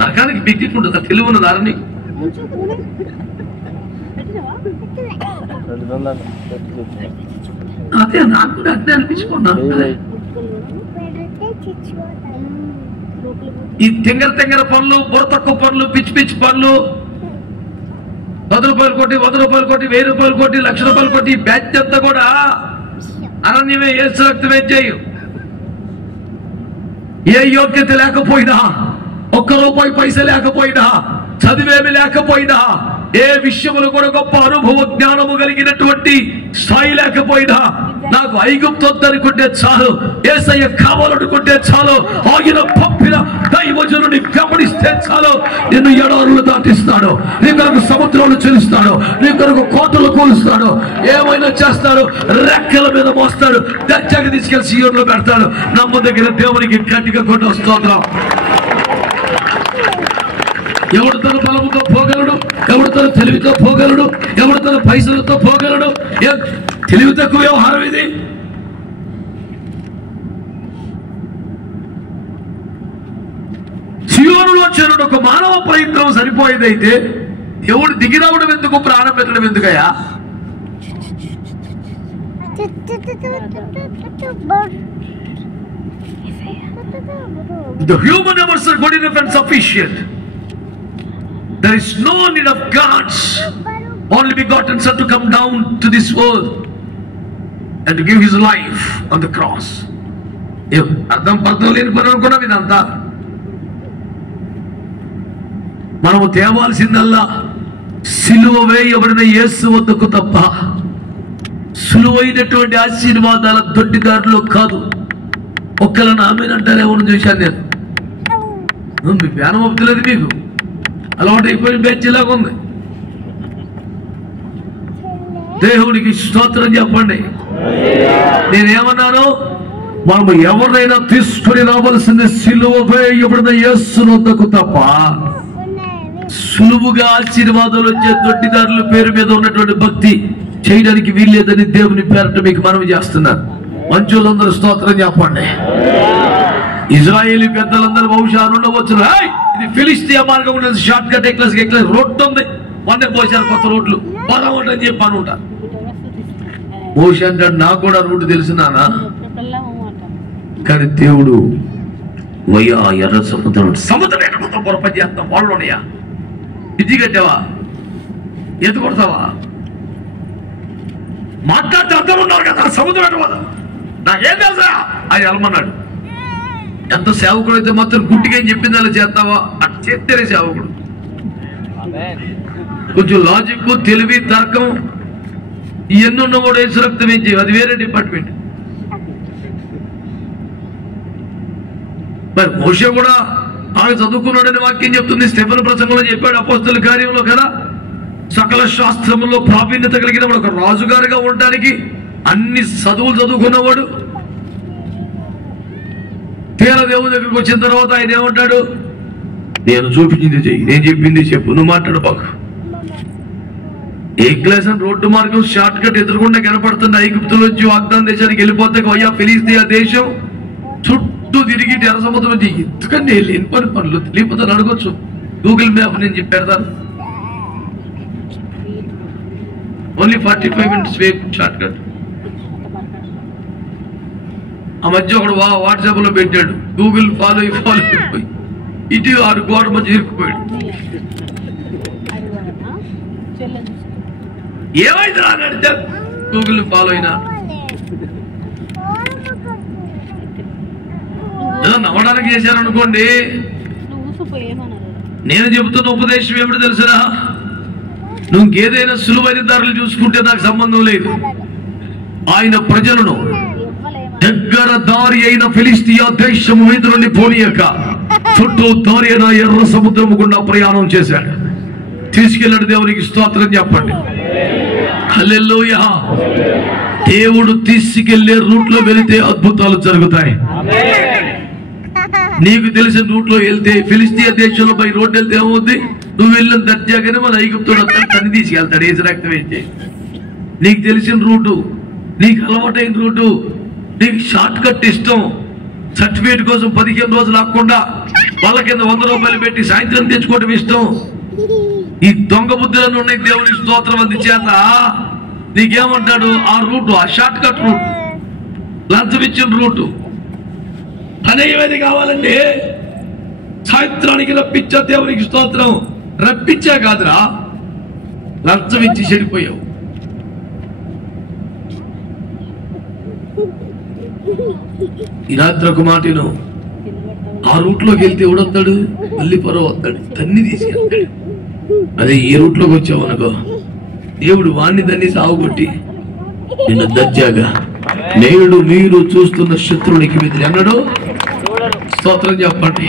నరకానికి పిక్నిక్ ఉంటుంది. తెలివి ఉన్నదా నీకు? అదే నాకు కూడా అట్నే అనిపించుకున్నా. ఈ తెంగర పనులు, బుర్ర తక్కువ పనులు, పిచ్చి పిచ్చి పనులు, 10 రూపాయలు కొట్టి, 100 రూపాయలు కొట్టి, 1000 రూపాయలు కొట్టి, 1,00,000 రూపాయలు కొట్టి బ్యాచ్ అంతా కూడా అనన్యమే. యేసు రక్తమే చేయు. ఏ యోగ్యత లేకపోయినా, 1 రూపాయి పైస లేకపోయినా, చదివేమి లేకపోయినా, ఏ విషయములు కూడా గొప్ప అనుభవ జ్ఞానము కలిగినటువంటి స్థాయి లేకపోయినా, నాకు ఐగుప్తు వద్దనుకుంటే చాలు, యేసయ్య కావాలనుకుంటే చాలు, ఆయన పంపిన దైవజనుని గమనిస్తే చాలు, నిన్ను ఎడారులు దాటిస్తాడు, నీ కొరకు సముద్రాలు చెలుస్తాడు, నీ కొరకు కోటలు కూలుస్తాడు, ఏమైనా చేస్తాడు, రెక్కల మీద మోస్తాడు, దచ్చగా తీసుకెళ్లి సీయోనులో పెడతాడు. నమ్మదగిన దేవునికి గట్టిగా కొట్టు స్తోత్రం. ఎవడు తన బలముతో పోగలడు? ఎవడు తన తెలివితో పోగలడు? ఎవడు తన పైసలతో పోగలడు? తెలివి తక్కువ వ్యవహారం ఇది. సీయోనులో చేరుడు ఒక మానవ ప్రయత్నం సరిపోయేదైతే ఎవడు దిగిరావడం ఎందుకు, ప్రాణం పెట్టడం ఎందుకయ్యా? The human efforts are good enough and sufficient. There is no need of God's only begotten Son to come down to this world and to give his life on the cross. అర్థం పర్థం లేని పని అనుకున్నాం ఇదంతా. మనము తేవాల్సిందల్లా సిలువ వేయబడిన యేసు వద్దకు తప్ప సులువైనటువంటి ఆశీర్వాదాల దొడ్డిదారులో కాదు. ఒక్కళ్ళని ఆమెనంటారేమో చూశాను నేను. మీ జ్ఞానం ఒప్పులేదు, మీకు అలవాటు అయిపోయిన బెంచిలాగా ఉంది. దేవుడికి స్తోత్రం చెప్పండి. నేనేమన్నాను? మనము ఎవరినైనా తీసుకుని రావాల్సింది సిలువ వేయబడిన యేసు వద్దకు తప్ప సులువుగా ఆశీర్వాదాలు వచ్చే దొడ్డిదారుల పేరు మీద ఉన్నటువంటి భక్తి చేయడానికి వీల్లేదని దేవుని పేరట మీకు మనవి చేస్తున్నాను. మంచులందరూ స్తోత్రం చెప్పండి. ఇజ్రాయేలీ పెద్దలందరూ బహుశా ఉండవచ్చు, ఇది ఫిలిస్తియా మార్గం ఉన్నది, షార్ట్ కట్ ఎక్లెస్ రోడ్డు ఉంది, మొన్నే పోసారు కొత్త రోడ్లు, బాగా చెప్పి అని ఉంటారు. బహుశా అంటాడు నాకు కూడా రూట్ తెలిసినానా, కానీ దేవుడు వయ్యా ఎర్ర సముద్రం సముద్రం పొరపని చేస్తాం. వాళ్ళు ఉన్నాయా? ఇది కట్టావా? ఎత్తు కొడతావా? మాట్లాడితే అర్థం ఉన్నారు కదా, సముద్రం ఎట్టవదా నాకేం తెలుసా అని వెళ్ళమన్నాడు. ఎంత సేవకుడు అయితే మాత్రం గుట్టిగా చెప్పింది అలా చేస్తావా? అటు చేస్తేనే సేవకుడు. కొంచెం లాజిక్, తెలివి, తర్కం ఇవన్నీ ఉన్న కూడా యేసు రక్తం ఏం చేయవు, అది వేరే డిపార్ట్మెంట్. మరి మోషే కూడా ఆయన చదువుకున్నాడని వాక్యం చెప్తుంది. స్టెఫెను ప్రసంగంలో చెప్పాడు, అపోస్తలుల కార్యంలో కదా, సకల శాస్త్రములో ప్రావీణ్యత కలిగిన వాడు, ఒక రాజుగారుగా ఉండడానికి అన్ని చదువులు చదువుకున్నవాడు. తీర దేవుని దగ్గరికి వచ్చిన తర్వాత ఆయన ఏమంటాడు? నేను చూపించింది చెయ్యి, నేను చెప్పింది చెప్పు, నువ్వు మాట్లాడు బాగు. ఏ క్లాస్ అని రోడ్డు మార్గం షార్ట్ కట్ ఎదురుకుండా కనపడుతుంది. ఐగుప్తు నుంచి వాగ్దాన దేశానికి వెళ్ళిపోతే అయ్యా ఫిలిష్తీయ దేశం చుట్టూ చుట్టూ తిరిగి ఎర్ర సముద్రం ఎందుకంటే లేని పనులు తెలియకపోతే అడగొచ్చు, గూగుల్ మ్యాప్ నేను చెప్పి పెడతాను. ఓన్లీ 45 minutes వే షార్ట్ కట్. ఆ మధ్య ఒకడు వాట్సాప్ లో పెట్టాడు, గూగుల్ ఫాలో అయిపోయి ఇటు 6 గోడ మధ్య ఇరుక్కుపోయాడు. ఏమైంది అడిగితే గూగుల్ ఫాలో అయినా ఏదో నవ్వడానికి చేశారనుకోండి. నేను చెబుతున్న ఉపదేశం ఏమిటి తెలుసునా, నువ్వు ఇంకేదైనా సులువైన దారులు చూసుకుంటే నాకు సంబంధం లేదు. ఆయన ప్రజలను దగ్గర దారి అయిన ఫిలిస్తియా దేశము మీద నుండి పోనీయక చుట్టూ దారి అయిన ఎర్ర సముద్రము గుండా ప్రయాణం చేశాడు. తీసుకెళ్ళాడు. దేవునికి స్తోత్రం చెప్పండి. హల్లెలూయా. దేవుడు తీసుకెళ్లే రూట్ లో వెళితే అద్భుతాలు జరుగుతాయి. నీకు తెలిసిన రూట్ లో వెళ్తే, ఫిలిస్తియా దేశంలో పై రోడ్డు వెళ్తే ఏమవుద్ది, నువ్వు వెళ్ళిన దర్జాగానే మన ఐగుప్తుడు తన్ని తీసుకెళ్తాడు ఏసు రక్తం అయితే. నీకు తెలిసిన రూటు, నీకు అలవాటైన రూటు, నీకు షార్ట్ కట్ ఇష్టం, సర్టిఫికేట్ కోసం 15 రోజులు ఆకుండా వాళ్ళ కింద 100 రూపాయలు పెట్టి సాయంత్రం తెచ్చుకోవడం ఇష్టం. ఈ దొంగ బుద్ధులను ఉన్నాయి. దేవునికి స్తోత్రం. అందుచేత నీకేమంటాడు, ఆ రూటు, ఆ షార్ట్ కట్ రూట్, లంచం ఇచ్చిన రూటు. పని ఏది కావాలండి, సాయంత్రానికి రప్పించా. దేవునికి స్తోత్రం. రప్పించా కాదురా, లంచం ఇచ్చి చెడిపోయావు. ఈ రాత్రి ఒక మాటను, ఆ రూట్ లోకి వెళ్తే ఎవడొస్తాడు, మళ్ళీ పరవ వస్తాడు, తన్ని తీసుకెళ్తాడు. అదే ఈ రూట్ లోకి వచ్చావు అనుకో, దేవుడు వాణ్ణి దాన్ని సాగుకొట్టి నిన్ను దర్జాగా నేడు మీరు చూస్తున్న శత్రువునికి మీద అన్నాడు. స్తోత్రం చెప్పండి.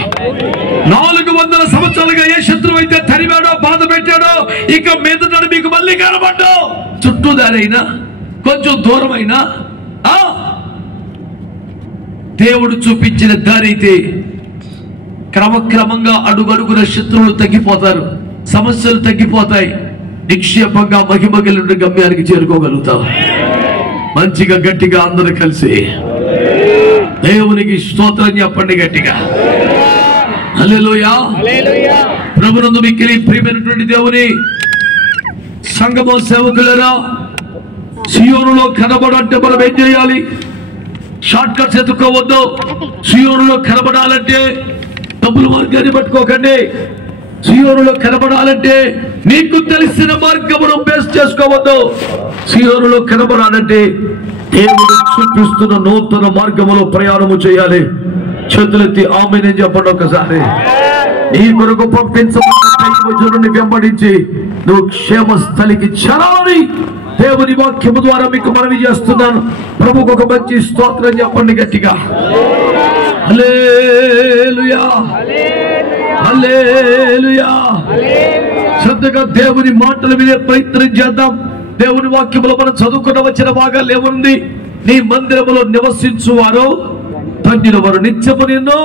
400 సంవత్సరాలుగా ఏ శత్రువు అయితే తరిమాడో, బాధ పెట్టాడో, ఇక మీద మీకు మళ్ళీ కనబడ్డా. చుట్టూ దారైనా, కొంచెం దూరమైనా, దేవుడు చూపించిన దారి అయితే క్రమక్రమంగా అడుగడుగున శత్రువులు తగ్గిపోతారు, సమస్యలు తగ్గిపోతాయి. నిక్షేపంగా మహిమ కలిగిన గమ్యానికి చేరుకోగలుగుతాం. మంచిగా గట్టిగా అందరూ కలిసి దేవునికి స్తోత్రం చెప్పండి గట్టిగా. హల్లెలూయా. ప్రభునందు మిక్కిలి ప్రియమైనటువంటి దేవుని సంగమ సేవకులరా, సియోనులో కనబడంటే మనం ఏం చేయాలి? షార్ట్ కట్స్ ఎత్తుకోవద్దు. సియోనులో కనబడాలంటే డబ్బుల మార్గాన్ని పట్టుకోకండి. సియోనులో కనబడాలంటే నీకు తెలిసిన మార్గమును బేస్ చేసుకోవద్దు. సియోనులో కనబడాలంటే దేవుడు చూపిస్తున్న నూతన మార్గములో ప్రయాణము చేయాలి. చేతులెత్తి ఆమేన్ చెప్పండి ఒకసారి. నీ కొరకు పంపించబడిన వెంబడించి నువ్వు క్షేమ స్థలికి చేరాలి. దేవుని వాక్యము ద్వారా మీకు మనవి చేస్తున్నాను. ప్రభుకు ఒక మంచి స్తోత్రం చెప్పండి గట్టిగా. హల్లెలూయా, హల్లెలూయా. శ్రద్ధగా దేవుని మాటలు వినే ప్రయత్నం చేద్దాం. దేవుని వాక్యములో మనం చదువుకున్న వచ్చిన భాగాలు ఏముంది? నీ మందిరములో నివసించువారు ధన్యులవారు. నిత్యము నిన్ను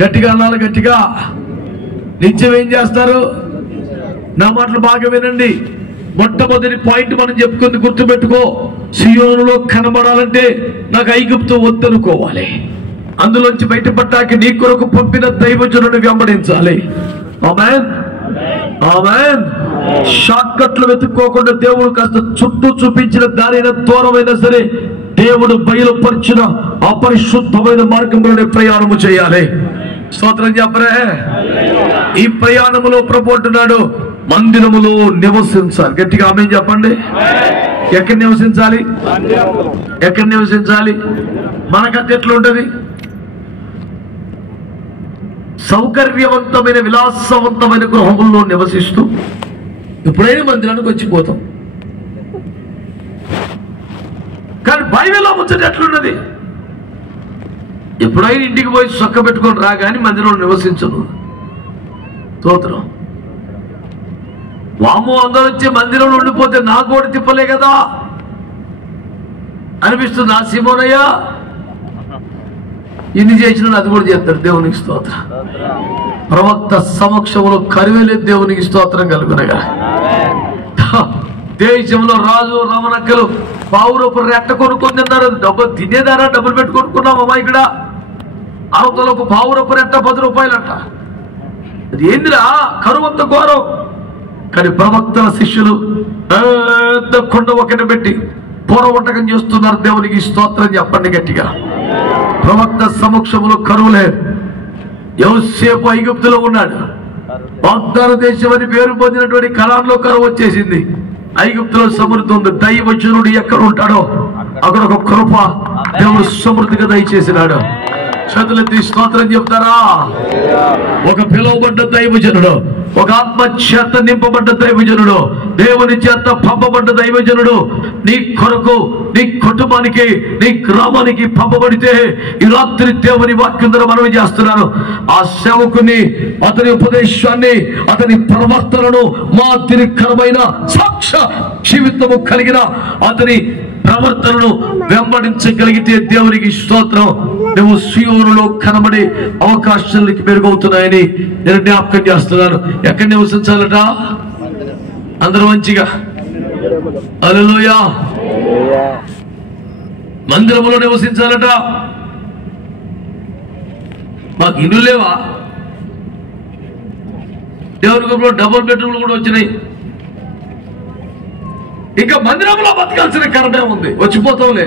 గట్టిగా అనాలి. గట్టిగా నిత్యం ఏం చేస్తారు? నా మాటలు బాగా వినండి. మొట్టమొదటి పాయింట్ మనం చెప్పుకుంది గుర్తుపెట్టుకో. సియోనులో కనబడాలంటే నాకు ఐగుప్తు వద్దనుకోవాలి. అందులోంచి బయటపడ్డాక నీ కొరకు పంపిన దైవజనుని వెంబడించాలి. ఆమేన్, ఆమేన్. షార్ట్ కట్లు వెతుక్కోకుండా దేవుడు కాస్త చుట్టూ చూపించిన దారైన దూరమైనా సరే దేవుడు బయలుపరిచిన అపరిశుద్ధమైన మార్గంలోనే ప్రయాణము చేయాలి. స్తోత్రం చెప్పరే. ఈ ప్రయాణములో ప్రభు అంటున్నాడు, మందిరములో నివసించాలి. గట్టిగా ఆమేన్ చెప్పండి. ఎక్కడ నివసించాలి? ఎక్కడ నివసించాలి? మనకంటే ఎట్లుంటది? సౌకర్యవంతమైన విలాసవంతమైన గృహముల్లో నివసిస్తూ ఎప్పుడైనా మందిరానికి వచ్చిపోతాం. కానీ బైబిల్లో ముచ్చట ఎట్లున్నది? ఎప్పుడైనా ఇంటికి పోయి చొక్క పెట్టుకొని రా కానీ మందిరంలో నివసించను. స్తోత్రం. వాము అందరూ వచ్చి మందిరంలో ఉండిపోతే నా గోడ తిప్పలే కదా అనిపిస్తుంది. ఆ సిమోనయ్య ఇన్ని చేసిన అది కూడా చేస్తాడు. దేవునికి స్తోత్రం. ప్రవక్త సమక్షంలో కరివేలేదు. దేవునికి స్తోత్రం కలుగునగా. దేశంలో రాజు రమణక్కలు 1,000 రూపాయలు రెట్ట కొనుక్కొని తిన్నారు. డబ్బులు తినేదారా? డబ్బులు పెట్టి కొనుక్కున్నామమ్మా. ఇక్కడ అవతలకు పావు రూపాయలు అంట 10 రూపాయలంట. అది ఏందిరా కరువంత ఘోరం. కానీ ప్రవక్తల శిష్యులు పెద్ద కొండ ఒకటి పెట్టి పూర్వవంటకం చేస్తున్నారు. దేవునికి స్తోత్రం చెప్పండి గట్టిగా. ప్రవక్త సమక్షంలో కరువు లేదు. యోసేపు ఐగుప్తులో ఉన్నాడు. వాగ్దాన దేశం అని పేరు పొందినటువంటి కనానులో కరువు వచ్చేసింది. ఐగుప్తులో సమృద్ధి ఉంది. దైవజనుడు ఎక్కడ ఉంటాడో అక్కడ ఒక కృప దేవుడు సమృద్ధిగా దయచేసినాడు. చేతులెత్తి స్తోత్రం చెప్తారా? ఒక పిలువబడ్డ దైవజనుడు, ఒక ఆత్మ చేత నింపబడ్డ దైవజనుడు, దేవుని చేత పంపబడ్డ దైవజనుడు నీ కొరకు, నీ కుటుంబానికి, నీ గ్రామానికి పంపబడితే ఈ రాత్రి దేవుని వాక్యం ద్వారా మనవి చేస్తున్నాను. ఆ సేవకుని, అతని ఉపదేశాన్ని, అతని ప్రవర్తనను, మాదిరికరమైన సాక్ష జీవితము కలిగిన అతని ప్రవర్తనను వెంబడించగలిగితే దేవునికి స్తోత్రం. నువ్వు సియోనులో కనబడే అవకాశాలకి మెరుగవుతున్నాయని నేను జ్ఞాపకం చేస్తున్నాను. ఎక్కడ నివసించాలట? అందరూ మంచిగా హల్లెలూయా మందిరంలో నివసించాలట. మాకు ఇల్లు లేవా? దేవుని గృహంలో డబుల్ బెడ్రూమ్లు కూడా వచ్చినాయి. ఇంకా మందిరంలో బతకాల్సిన కారణమే ఉంది. వచ్చిపోతాంలే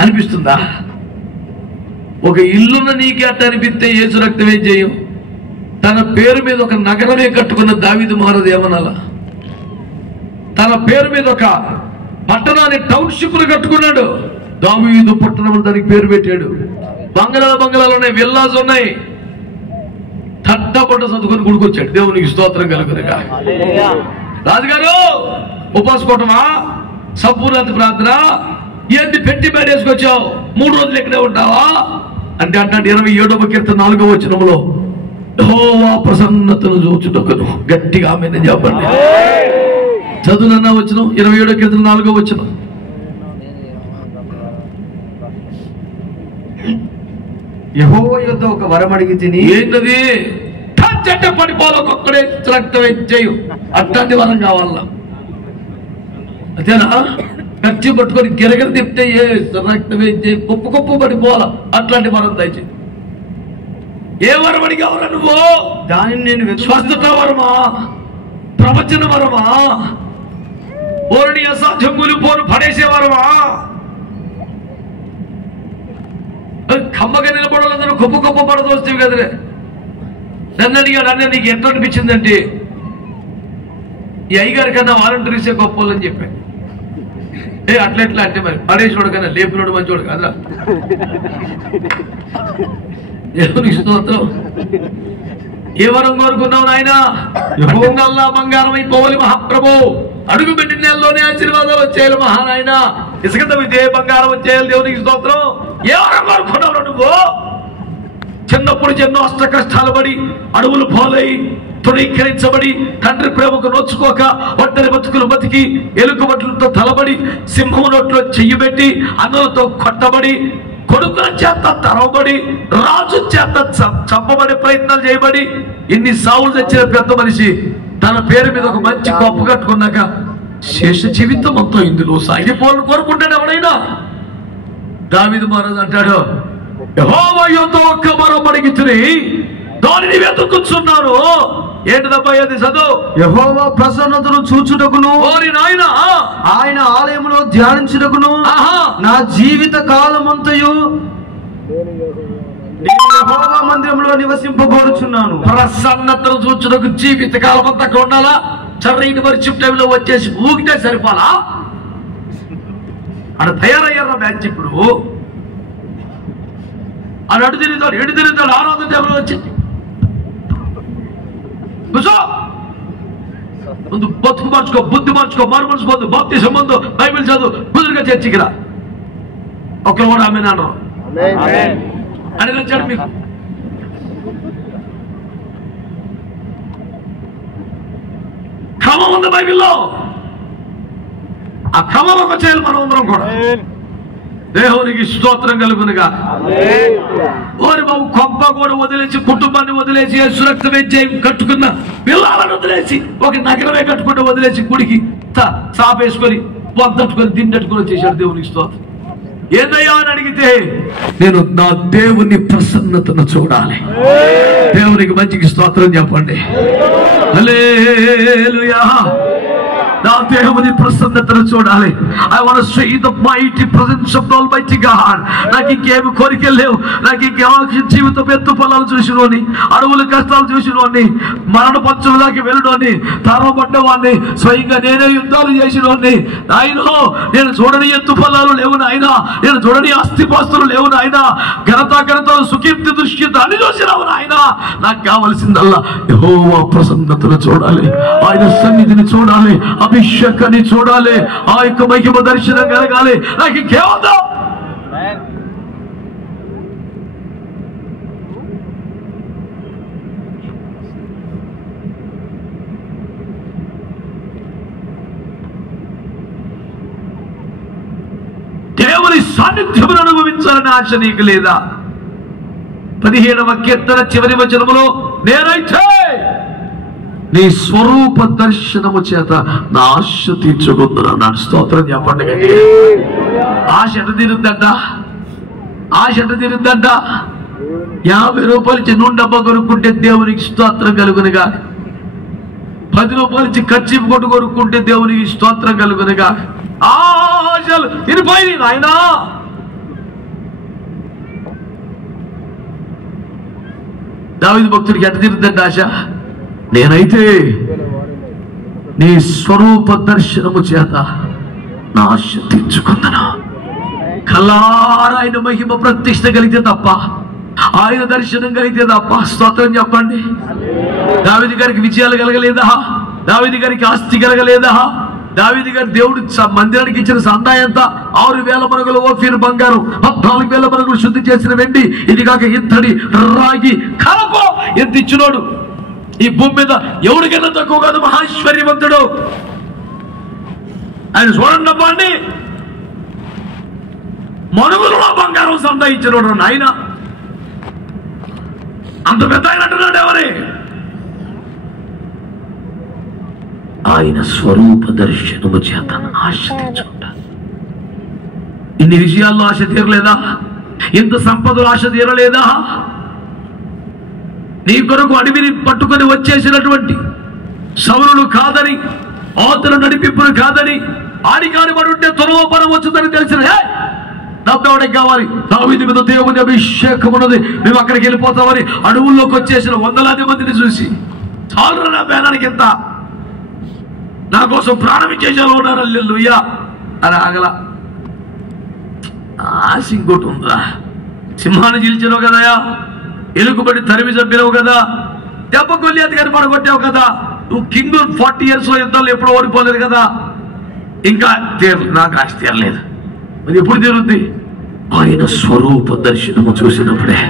అనిపిస్తుందా? ఒక ఇల్లున్న నీకే అట్ట అనిపిస్తే యేసు రక్తం ఏం చేయం? తన పేరు మీద ఒక నగరమే కట్టుకున్న దావీదు మహారాజు ఏమనాలా? తన పేరు మీద ఒక పట్టణాన్ని, టౌన్షిప్లు కట్టుకున్నాడు. దావీదు పట్టణం దానికి పేరు పెట్టాడు. బంగళాలు ఉన్నాయి, విల్లాస్ ఉన్నాయి. తట్టపట్ట చదువుకొని గుడికొచ్చాడు. దేవునికి స్తోత్రం కలుగునుగా. రాజుగారు ఉపాసకోవటమా, సంపూర్ణత ప్రార్థన ఏంది పెట్టి బయటేసుకొచ్చావు? 3 రోజులు ఇక్కడే ఉంటావా అంటే అంటాడు 27వ కీర్తన 4వ వచనంలో, యెహోవా ప్రసన్నతను చూచుటకును. గట్టిగా ఆమేన్ చెప్పండి. చదువునన్నా వచనం 27వ కీర్తన 4వ వచనం. యెహోవా యొద్ద ఒక వరం అడిగి తిని. ఏంటది? చెట్ట పడిపోవాలి, ఒక్కొక్కడే రక్తం చేయు. అట్లాంటి వరం కావాలా? అదేనా? ఖర్చు పట్టుకొని గిరగిర తిప్పితే ఏ రక్తం చేయి, కుప్పు పడిపోవాలా? అట్లాంటి వరం దయచేయి. ఏ వరం అడిగావరా నువ్వు? దానిని నేను స్వస్థత వరమా? ప్రవచన వరమా? ఓరిని అసాధ్యం కూలిపోను పడేసే వరమా? కమ్మగా నిలబడాలందరూ కుప్పు పడదోస్తేవి కదరే. నన్ను అడిగాడు, అన్న నీకు ఎట్లా అనిపించిందంటే ఈ అయ్యగారి కన్నా వాలంటీర్సే గొప్పలని చెప్పాను. అట్లా అంటే మరి పడేసినోడు కన్నా లేపినోడు మంచోడు కదా. దేవునికి స్తోత్రం. ఏ వరం కోరుకున్నావు నాయన? నల్లా బంగారం అయిపోవాలి మహాప్రభు. అడుగు పెట్టిన నెలలోనే ఆశీర్వాదాలు వచ్చేయాలి మహానాయన. ఇసుక తవ్వితే బంగారం వచ్చేయాలి. దేవునికి స్తోత్రం. ఏ వరం కోరుకున్నావు నువ్వు? చిన్నప్పుడు ఎన్నో అష్ట కష్టాలు పడి, అడవులు పోలై, తృణీకరించబడి, తండ్రి ప్రేమకు నోచుకోక ఒంటరి బతుకులు బతికి, ఎలుకబట్లతో తలబడి, సింహము నోట్లో చెయ్యిబెట్టి, అన్నులతో కొట్టబడి, కొడుకుల చేత తరవబడి, రాజు చేత చంపబడే ప్రయత్నాలు చేయబడి, ఇన్ని సావులు తెచ్చిన పెద్ద మనిషి తన పేరు మీద ఒక మంచి గొప్ప కట్టుకున్నాక శేష జీవితం మొత్తం ఇందులో సాగిపోవాలని కోరుకుంటాడు ఎవడైనా. దావీదు మహారాజు అంటాడు, యెహోవా యొద్ద ఒక్క వరం అడిగి తిని దానిని వెతుకుచున్నాను. ఏంటిదబ్బా? ఏది చదువు? యెహోవా ప్రసన్నతను చూచుటకును, ఓరి నాయనా ఆయన ఆలయములో ధ్యానించుటకును నా జీవిత కాలమంతయు నేను యెహోవా మందిరంలో నివసింపబోరుచున్నాను. ప్రసన్నతను చూచుటకు జీవిత కాలం అంతా అక్కడ ఉండాలా? చర్రైన వర్షిప్ టైంలో వచ్చేసి ఊగితే సరిపోలా? అక్కడ తయారయ్యారా మ్యాచ్? ఇప్పుడు అని అడు తిరుగుతాడు, ఎడు తిరుగుతాడు. ఆరాధన టైంలో వచ్చి కూర్చో, ముందు బతుకు మార్చుకో, బుద్ధి మార్చుకో, మారు మనసు పొందు, బాప్తిసం పొందు, బైబిల్ చదువు, కుదురుగా చర్చికి రా. ఒకరు కూడా ఆమె నాన్న అని వచ్చాడు. మీకు క్రమం ఉంది బైబిల్లో. ఆ క్రమంలోకి వచ్చేయాలి మనం అందరం కూడా. దేవునికి స్తోత్రం కలుగునుగా. ఓరి బాబు, కొంప కూడా వదిలేసి, కుటుంబాన్ని వదిలేసి, సురక్షమే కట్టుకున్న పిల్లలను వదిలేసి, ఒక నగరమే కట్టుకుంటూ వదిలేసి, గుడికి చాపేసుకొని, పొద్దట్టుకొని, దిండట్టుకొని వచ్చేసాడు. దేవునికి స్తోత్రం. ఏదయ్యా అని అడిగితే, నేను నా దేవుని ప్రసన్నతను చూడాలి. దేవునికి మంచికి స్తోత్రం చెప్పండి. హల్లెలూయా. నా దేవుని ప్రసన్నతను చూడాలి. I want to see the mighty presence of the Almighty God. నాకు ఇంకేమి కోరికలు లేవు. నాకు ఇంకేమో జీవితం ఎత్తు పొలాలు చూసినోని, అడవుల కష్టాలు చూసినోని, మరణ పంచుల దాకా వెళ్ళడోని, తరమపడ్డవాడిని, స్వయంగా నేనే యుద్ధాలు చేసినోని. ఆయన నేను చూడని ఎత్తు పొలాలు లేవు నాయన, నేను చూడని ఆస్తిపాస్తులు లేవు నాయన, ఘనతలు సుకీర్తి దృష్టి అన్ని చూసినావు నాయన. నాకు కావలసిందల్లా యెహోవా ప్రసన్నతను చూడాలి, ఆయన సన్నిధిని చూడాలి, అభిషేకాన్ని చూడాలి, ఆ యొక్క మహిమ దర్శనం కలగాలి. నాకు ఇంకేమవుతా? దేవుని సాన్నిధ్యమును అనుభవించాలని ఆశ నీకు లేదా? 15వ కీర్తన చివరి వచనములో, నేనైతే నీ స్వరూప దర్శనము చేత నా ఆశ తీర్చుకుంటున్నాను. స్తోత్రం చెప్పండి. ఆశ ఎట తీరుద్దంట? ఆశ ఎట తీరుద్దంట? 50 రూపాయలు ఇచ్చి నూనె డబ్బా కొనుక్కుంటే దేవునికి స్తోత్రం కలుగునుగా. 10 రూపాయలు ఇచ్చి ఖర్చు కొనుక్కుంటే దేవునికి స్తోత్రం కలుగునుగా. ఆశలు తిరిపోయి నాయనా. దావీదు భక్తుడికి ఎట తీరుద్దంట ఆశ? నేనైతే నీ స్వరూప దర్శనము చేత నా ఆశ తీర్చుకుందను. కల్లారా ఆయన మహిమ ప్రతిష్ట కలిగితే తప్ప, ఆయన దర్శనం కలిగితే తప్ప. స్తోత్రం చెప్పండి. దావీదు గారికి విజయాలు కలగలేదా? దావీదు గారికి ఆస్తి కలగలేదా? దావీదు గారి దేవుడు మందిరానికి ఇచ్చిన సందా ఎంత? 6,000 మణుగుల ఓఫీర్ బంగారం, 14,000 మణుగులు శుద్ధి చేసిన వెండి, ఇది కాక ఇత్తడి, రాగి, కలప ఎంత ఇచ్చినోడు. ఈ భూమి మీద ఎవరికైనా తక్కువ కాదు, మహేశ్వర్యవంతుడు. ఆయన చూడండి అవ్వండి, మనుగులలో బంగారం సంపాదించినోడు నాయన. అంత పెద్ద ఆయన అంటున్నాడు ఎవరి? ఆయన స్వరూప దర్శనము చేత ఆశ తీర్చుకుంటా. ఇన్ని విషయాల్లో ఆశ తీరలేదా? ఇంత సంపదలు ఆశ తీరలేదా? నీ కొరకు అడవిని పట్టుకొని వచ్చేసినటువంటి సౌలును కాదని, ఆతుల నడిపింపును కాదని, ఆడికాని పడి ఉంటే త్వరలో పరం వచ్చుదని తెలిసిన డబ్బెవడికి కావాలి? దావీదు మీద దేవుని అభిషేకం ఉన్నది, మేము అక్కడికి వెళ్ళిపోతామని అడవుల్లోకి వచ్చేసిన 100,000 మందిని చూసి, చాలు నా బేనానికి ఎంత, నా కోసం ప్రాణం ఇచ్చేసేలా ఉన్నారు హల్లెలూయా అని ఆగల. ఆశ ఇంకోటి ఉందా? సింహాన్ని చీల్చినావు కదయా, ఎలుగుబడి తరిమి చంపినావు కదా, దెబ్బ గొల్లియాతు గారిని పడగొట్టావు కదా, నువ్వు కింగ్ 40 years యుద్ధాలు ఎప్పుడో ఓడిపోలేదు కదా. ఇంకా నాకు ఆశ తీరలేదు. అది ఎప్పుడు తీరుద్ది? ఆయన స్వరూప దర్శనము చూసినప్పుడే.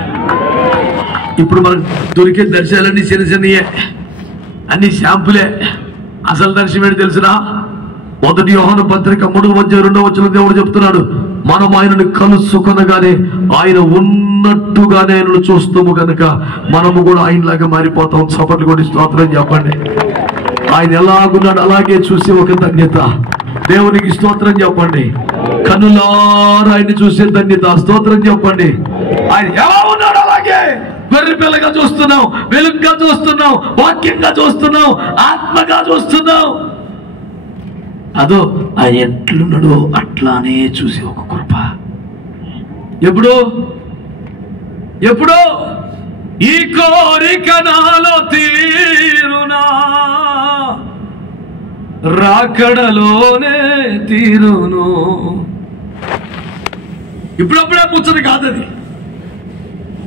ఇప్పుడు మనకు దొరికే దర్శనాలన్నీ చిన్న చిన్నయే, అన్ని శాంపులే. అసలు దర్శనం ఏంటి తెలుసునా? 1 యోహాను పత్రిక 3:2 దేవుడు చెప్తున్నాడు, మనం ఆయనను కలుసుకొనగానే ఆయన ఉన్నట్టుగానే ఆయనను చూస్తాము కనుక మనము కూడా ఆయనలాగా మారిపోతాం. చప్పట్లు కొట్టి స్తోత్రం చెప్పండి. ఆయన ఎలాగున్నాడు అలాగే చూసి ఒక ధన్యత. దేవునికి స్తోత్రం చెప్పండి. కన్నులారా ఆయన్ని చూసే ధన్యత. స్తోత్రం చెప్పండి. ఆయన ఎలా ఉన్నాడు అలాగే వెర్రి పిల్లగా చూస్తున్నాం, వెలుగుగా చూస్తున్నాం, వాక్యంగా చూస్తున్నాం, ఆత్మగా చూస్తున్నాం. అదో ఆయన ఎట్లున్నాడో అట్లానే చూసి ఒక కృప. ఎప్పుడో ఈ కోరిక నాలో తీరునా, రాకడలోనే తీరును. ఇప్పుడప్పుడే కూర్చొని కాదది.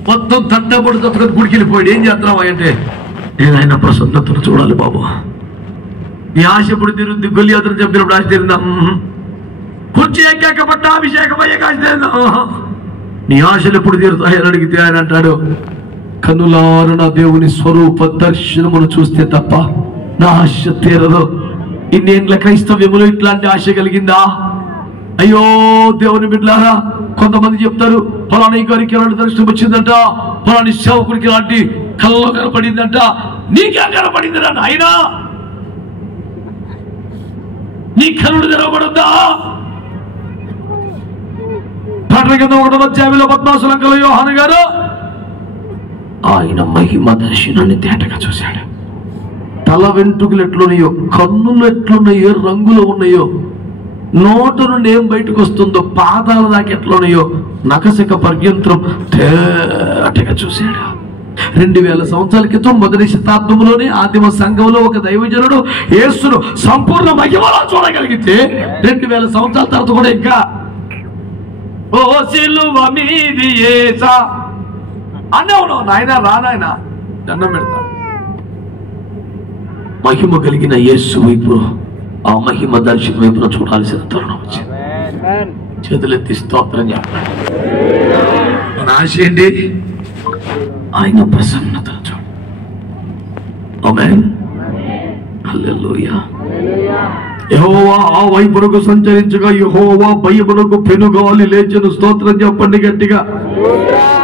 మొత్తం తండబడి తప్పుకొని గుడికి వెళ్ళిపోయాడు. ఏం చేస్తున్నావు అంటే, నేను ఆయన ప్రసన్నతను చూడాలి బాబు. నీ ఆశ ఎప్పుడు తీరుంది? గొల్లియాతును చంపినప్పుడు ఆశ తీరిందా? కుర్చీ ఎక్కాక పట్ట అభిషేకం అయ్యాక ఆశ తీరిందా? నీ ఆశలు ఎప్పుడు తీరుతాయని అడిగితే ఆయన అంటాడు, కన్నులారు నా దేవుని స్వరూప దర్శనమును చూస్తే తప్ప నా ఆశ తీరదు. ఇన్నేళ్ళ క్రైస్తవ్యములో ఇట్లాంటి ఆశ కలిగిందా? అయ్యో దేవుని బిడ్డలారా, కొంతమంది చెప్తారు ఫలానా గారికి ఎలాంటి దర్శనం వచ్చిందంట, ఫలాని సేవకుడికి ఇలాంటి కళ్ళలో కనపడిందంట. నీకే కనపడిందిరా నాయనా? నీ కళ్ళు తెరవబడుద్దా? కింద 1వ అధ్యాయంలో 14 అంకెల యోహాను గారు ఆయన మహిమ దర్శనాన్ని తేటగా చూశాడు. తల వెంట్రుకలు ఎట్లున్నాయో, కన్నులు ఎట్లున్నాయో, రంగులు ఉన్నాయో, నోట నుండి ఏం బయటకు వస్తుందో, పాదాల దాకా ఎట్లున్నాయో, నఖశిఖ పర్యంత్రం తేటగా చూశాడు. 2000 సంవత్సరాల క్రితం మొదటి శతాబ్దంలోనే ఆదిమ సంఘంలో ఒక దైవజనుడు యేసును సంపూర్ణ మహిమలో చూడగలిగితే 2000 సంవత్సరాల తర్వాత కూడా ఇంకా ఓ సిలువ మీది యేసా అన్నావు నాయన, రానాయన దండం పెడతా. మహిమ కలిగిన యేసు వైపు, ఆ మహిమ దర్శనం వైపున చూడాల్సిన తరుణం వచ్చింది. చేతులెత్తి స్తోత్రం చెప్పండి. మన ఆశ ఏంటి? ఆయన ప్రసన్నతను చూడు. ఆమేన్, హల్లెలూయా. యెహోవా ఆ వైపునకు సంచరించగా యెహోవా భయమునకు పెనుగాలి లేచెను. స్తోత్రం చెప్పండి గట్టిగా.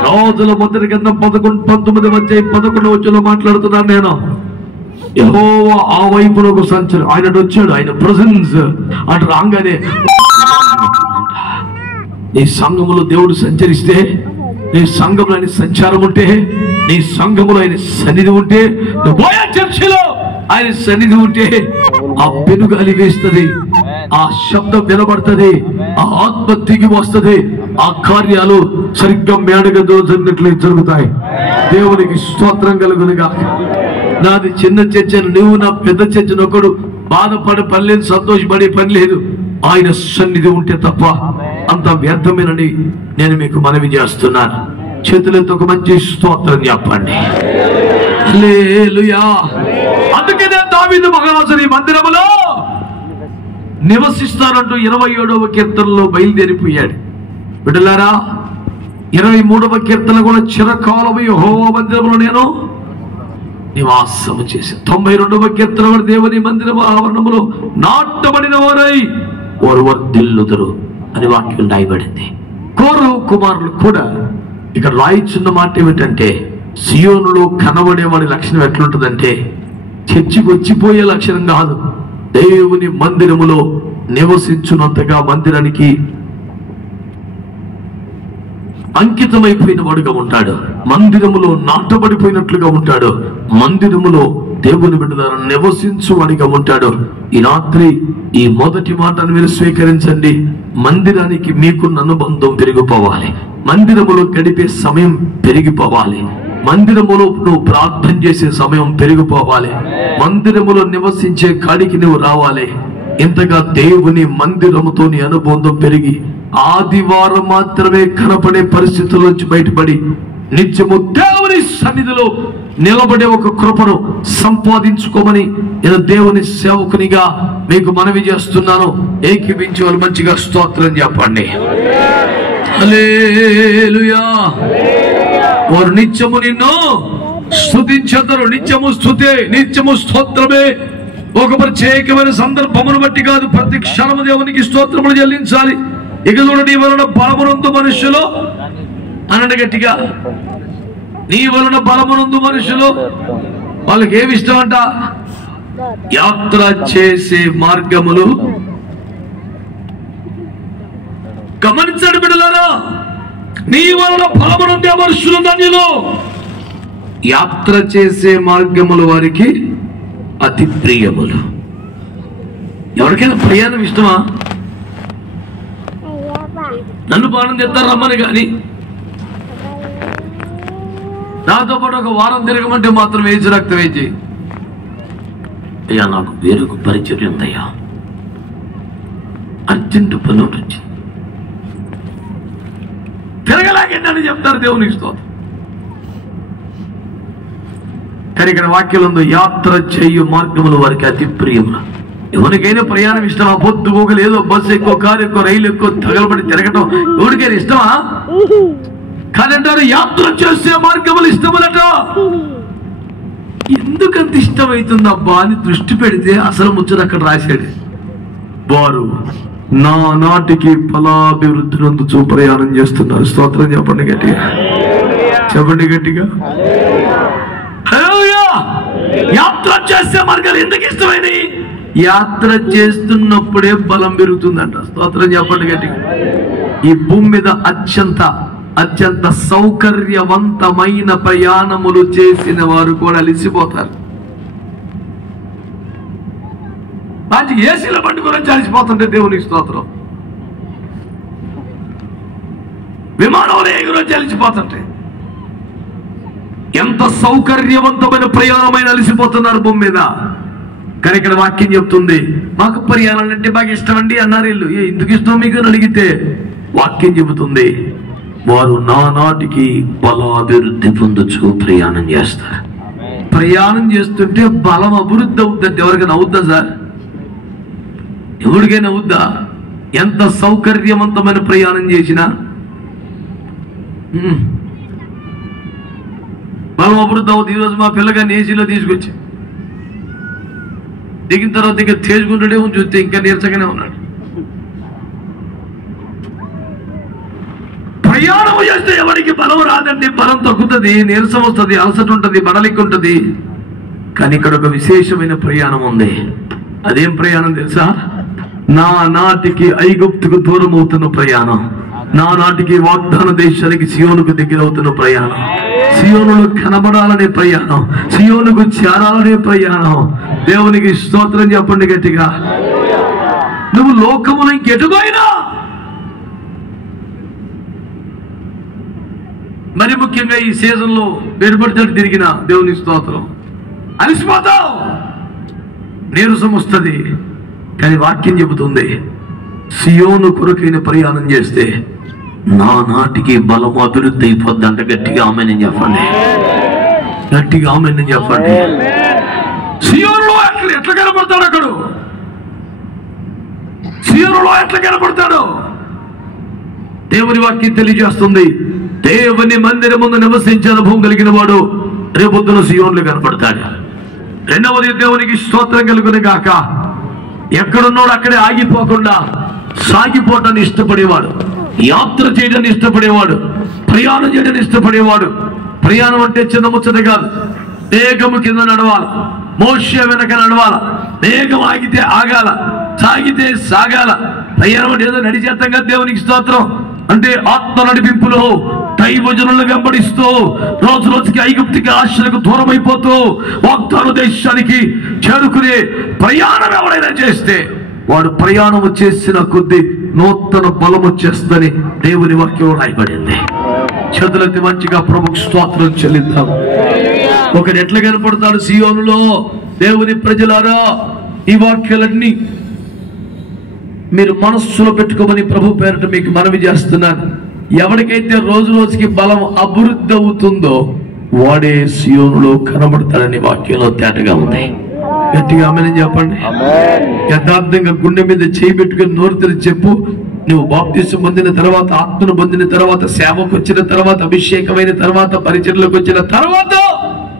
రాజుల మొదటి గ్రంథం 19 వచ్చే 11 వచ్చేలో మాట్లాడుతున్నాను నేను. యెహోవా ఆ వైపునకు ఆయన వచ్చాడు. ఆయన ప్రెసెన్స్ అటు రాగానే నీ సంఘములో దేవుడు సంచరిస్తే, నీ సంఘంలో ఆయన సంచారం ఉంటే, నీ సంఘములో ఆయన సన్నిధి ఉంటే, నువ్వు చర్చిలో ఆయన సన్నిధి ఉంటే ఆ పెనుగాలి వేస్తుంది, ఆ శబ్దం వినబడుతుంది, ఆ ఆత్మ దిగి వస్తుంది, ఆ కార్యాలు సరిగ్గా మేడగదో జరిగినట్లు జరుగుతాయి. దేవునికి స్తోత్రం కలుగునుగా. నాది చిన్న చర్చను, నువ్వు నా పెద్ద చర్చను ఒకడు బాధపడే పని లేదు, సంతోషపడే పని లేదు. ఆయన సన్నిధి ఉంటే తప్ప అంత వ్యర్థమేనని నేను మీకు మనవి చేస్తున్నాను. చేతులతో ఒక మంచి స్తోత్రం చెప్పండి. హల్లెలూయా. అందుకే దావీదు మహారాజు ఈ మందిరములో నివసిస్తానంటూ 27వ కీర్తనలో బయలుదేరిపోయాడు. బిడ్డలారా, 23వ కీర్తన కూడా చిరకాలము యెహోవా మందిరములో నేను నివాసము చేసి, 92వ కీర్తన కూడా దేవుని మందిరము ఆవరణములో నాటబడిన వారై వారు వర్ధిల్లుదురు అని వాక్యం రాయబడింది. కోరు కుమారులు కూడా ఇక్కడ రాయిచున్న మాట ఏమిటంటే, సియోనులో కనబడేవాడి లక్షణం ఎట్లుంటుందంటే, చర్చికి వచ్చిపోయే లక్షణం కాదు, దేవుని మందిరములో నివసించున్నంతగా మందిరానికి అంకితమైపోయిన వాడుగా ఉంటాడు. మందిరములో నాటబడిపోయినట్లుగా ఉంటాడు. మందిరములో దేవుని బిడ్డల నివసించు వాడిగా ఉంటాడు. ఈ రాత్రి ఈ మొదటి మాటను మీరు స్వీకరించండి. మందిరానికి మీకున్న అనుబంధం పెరిగిపోవాలి. మందిరములో గడిపే సమయం పెరిగిపోవాలి. మందిరములో నువ్వు ప్రార్థన చేసే సమయం పెరిగిపోవాలి. మందిరములో నివసించే కాడికి నువ్వు రావాలి. ఇంతగా దేవుని మందిరముతో నీ అనుబంధం పెరిగి ఆదివారం మాత్రమే కనపడే పరిస్థితుల నుంచి బయటపడి నిత్యము దేవుని సన్నిధిలో నిలబడే ఒక కృపను సంపాదించుకోమని నేను దేవుని సేవకునిగా మీకు మనవి చేస్తున్నాను. ఏకీభించి వాళ్ళు మంచిగా స్తోత్రం చెప్పండి. హల్లెలూయా. వారు నిత్యము నిన్ను స్తుతించెదరు. నిత్యము స్తుతే, నిత్యము స్తోత్రమే. ఒక ప్రత్యేకమైన సందర్భమును బట్టి కాదు, ప్రతి క్షణము దేవునికి స్తోత్రములు చెల్లించాలి. ఇక చూడ, నీ వలన బలమునందు మనుషులు అనండి గట్టిగా, నీ వలన బలమునందు మనుషులు, వాళ్ళకి ఏమి ఇష్టం అంట? యాత్ర చేసే మార్గములు. గమనించండి బిడ్డలారా, నీ వలన బలమునందే మనుషులు ధన్యులు. యాత్ర చేసే మార్గములు వారికి అతి ప్రియములు. ఎవరికైనా ప్రయాణం ఇష్టమా? నన్ను బాణం తెస్తారు రమ్మని, కానీ నాతో పాటు ఒక వారం తిరగమంటే మాత్రం వేసి రక్తం వేసి, అయ్యా నాకు వేరొక పరిచయం ఉందయ్యా, అర్జెంటు పని ఒకటి వచ్చింది, తిరగలాగండి అని చెప్తారు. దేవునికి స్తోత్రం. కానీ ఇక్కడ వాక్యం ఉంది, యాత్ర చేయు మార్గములు వారికి అతి ప్రియములు. ఎవరికైనా ప్రయాణం ఇష్టమా? పొద్దుగోగలు ఏదో బస్సు ఎక్కువ, కారు ఎక్కువ, రైలు ఎక్కువ తగలబడి తిరగటం ఎవరికైనా ఇష్టమా? కానీ అంటారు యాత్ర చేసే మార్గములు ఇష్టములట. ఎందుకంత ఇష్టమవుతుంది అబ్బా అని దృష్టి పెడితే అసలు ముచ్చట అక్కడ రాశాడు. వారు నా నాటికి ఫలాభివృద్ధి నందుచు ప్రయాణం చేస్తున్నారు. స్తోత్రం చెప్పండి గట్టిగా, చెప్పండి గట్టిగా. యాత్ర చేసే మార్గాలు ఎందుకు ఇష్టమైనవి? యాత్ర చేస్తున్నప్పుడే బలం పెరుగుతుందంట. స్తోత్రం చెప్పండి గట్టిగా. ఈ భూమి మీద అత్యంత సౌకర్యవంతమైన ప్రయాణములు చేసిన వారు కూడా అలిసిపోతారు. మంచి ఏసీల బండి గురించి అలిసిపోతుంటే దేవునికి స్తోత్రం. విమానంలో గురించి అలిసిపోతుంటే ఎంత సౌకర్యవంతమైన ప్రయాణమైన అలిసిపోతున్నారు భూమి మీద. కానీ ఇక్కడ వాక్యం చెప్తుంది, మాకు ప్రయాణాలు అంటే బాగా ఇష్టం అండి అన్నారు వీళ్ళు. ఎందుకు ఇష్టం మీకు అని అడిగితే వాక్యం చెబుతుంది, వారు నానాటికి బలాభివృద్ధి పొందొచ్చు ప్రయాణం చేస్తారు. ప్రయాణం చేస్తుంటే బలం అభివృద్ధి అవుద్దంటే ఎవరికైనా అవుద్దా సార్? ఎవరికైనా అవుద్దా? ఎంత సౌకర్యవంతమైన ప్రయాణం చేసినా బలం అభివృద్ధి అవుతుంది. ఈరోజు మా పిల్లగాన్ని ఏసీలో తీసుకొచ్చి దిగిన తర్వాత ఇంకా తేజుకుంటుండే చూస్తే ఇంకా నీరసంగానే ఉన్నాడు. ప్రయాణం చేస్తే ఎవరికి బలం రాదండి, బలం తగ్గుతుంది, నీరసం వస్తుంది, అలసట ఉంటుంది, బడలికి ఉంటుంది. కానీ ఇక్కడ ఒక విశేషమైన ప్రయాణం ఉంది. అదేం ప్రయాణం తెలుసా? నానాటికి ఐగుప్తుకు దూరం అవుతున్న ప్రయాణం, నానాటికి వాగ్దాన దేశానికి సియోనుకు దగ్గర అవుతున్న ప్రయాణం, సియోనులో కనబడాలనే ప్రయాణం, సియోనుకు చేరాలనే ప్రయాణం. దేవునికి స్తోత్రం చెప్పండి గట్టిగా. నువ్వు లోకమును ఇంకెటుపోయినా, మరి ముఖ్యంగా ఈ సీజన్ లో వేరుపడితేడు తిరిగిన దేవుని స్తోత్రం, అలిసిపోతావు, నీరసం వస్తుంది. కానీ వాక్యం చెబుతుంది, సియోను కొరకైన ప్రయాణం చేస్తే నా నాటికి బలము అభివృద్ధి అయిపోద్దంట. గట్టిగా ఆమెను చెప్పండి, గట్టిగా ఆమెను చెప్పండి. సియోనులో ఎట్లా కనపడతాడు? అక్కడు సియోనులో ఎట్లా కనపడతాడు? దేవుని వాక్యం తెలియజేస్తుంది, దేవుని మందిరం ముందు నివసించే అనుభవం కలిగిన వాడు రేపొద్దున సియోనులో కనపడతాడు. రెండవది, దేవునికి స్తోత్రం కలుగును గాక, ఎక్కడున్నాడు అక్కడే ఆగిపోకుండా సాగిపోవటాన్ని ఇష్టపడేవాడు, యాత్ర చేయడాన్ని ఇష్టపడేవాడు, ప్రయాణం చేయడాన్ని ఇష్టపడేవాడు. ప్రయాణం అంటే చిన్న ముచ్చట కాదు. మేఘము కింద నడవాలి, మోషే వెనక నడవాల, మేఘం ఆగితే ఆగాల, సాగితే సాగాల. ప్రయాణం అంటే ఏదో నడిచేస్తాం కదా. దేవునికి స్తోత్రం. అంటే ఆత్మ నడిపింపులో దైవజనులను వెంబడిస్తూ రోజు రోజుకి ఐగుప్తికి ఆశలకు దూరం అయిపోతూ వాగ్దాన దేశానికి చేరుకునే ప్రయాణం ఎవరైనా చేస్తే వాడు ప్రయాణం చేసిన కొద్దీ నూతన బలం వచ్చేస్తుందని దేవుని వాక్యం రాయబడింది. చేతులెత్తి మంచిగా ప్రభుకు స్తోత్రం చెల్లిద్దాం. ఒకడు ఎట్లా కనపడతాడు సియోనులో? దేవుని ప్రజలారా, ఈ వాక్యాలన్నీ మీరు మనస్సులో పెట్టుకోమని ప్రభు పేరట మీకు మనవి చేస్తున్నాను. ఎవరికైతే రోజు రోజుకి బలం అభివృద్ధి అవుతుందో వాడే సియోనులో కనబడతాడని వాక్యంలో తేటగా ఉంది. గట్టిగా ఆమేన్ చెప్పండి. యథార్థంగా గుండె మీద చేయి పెట్టుకుని నోరు తెరిచి చెప్పు, నువ్వు బాప్తిసం పొందిన తర్వాత, ఆత్మను పొందిన తర్వాత, సేవకు వచ్చిన తర్వాత, అభిషేకమైన తర్వాత, పరిచర్లకు వచ్చిన తర్వాత,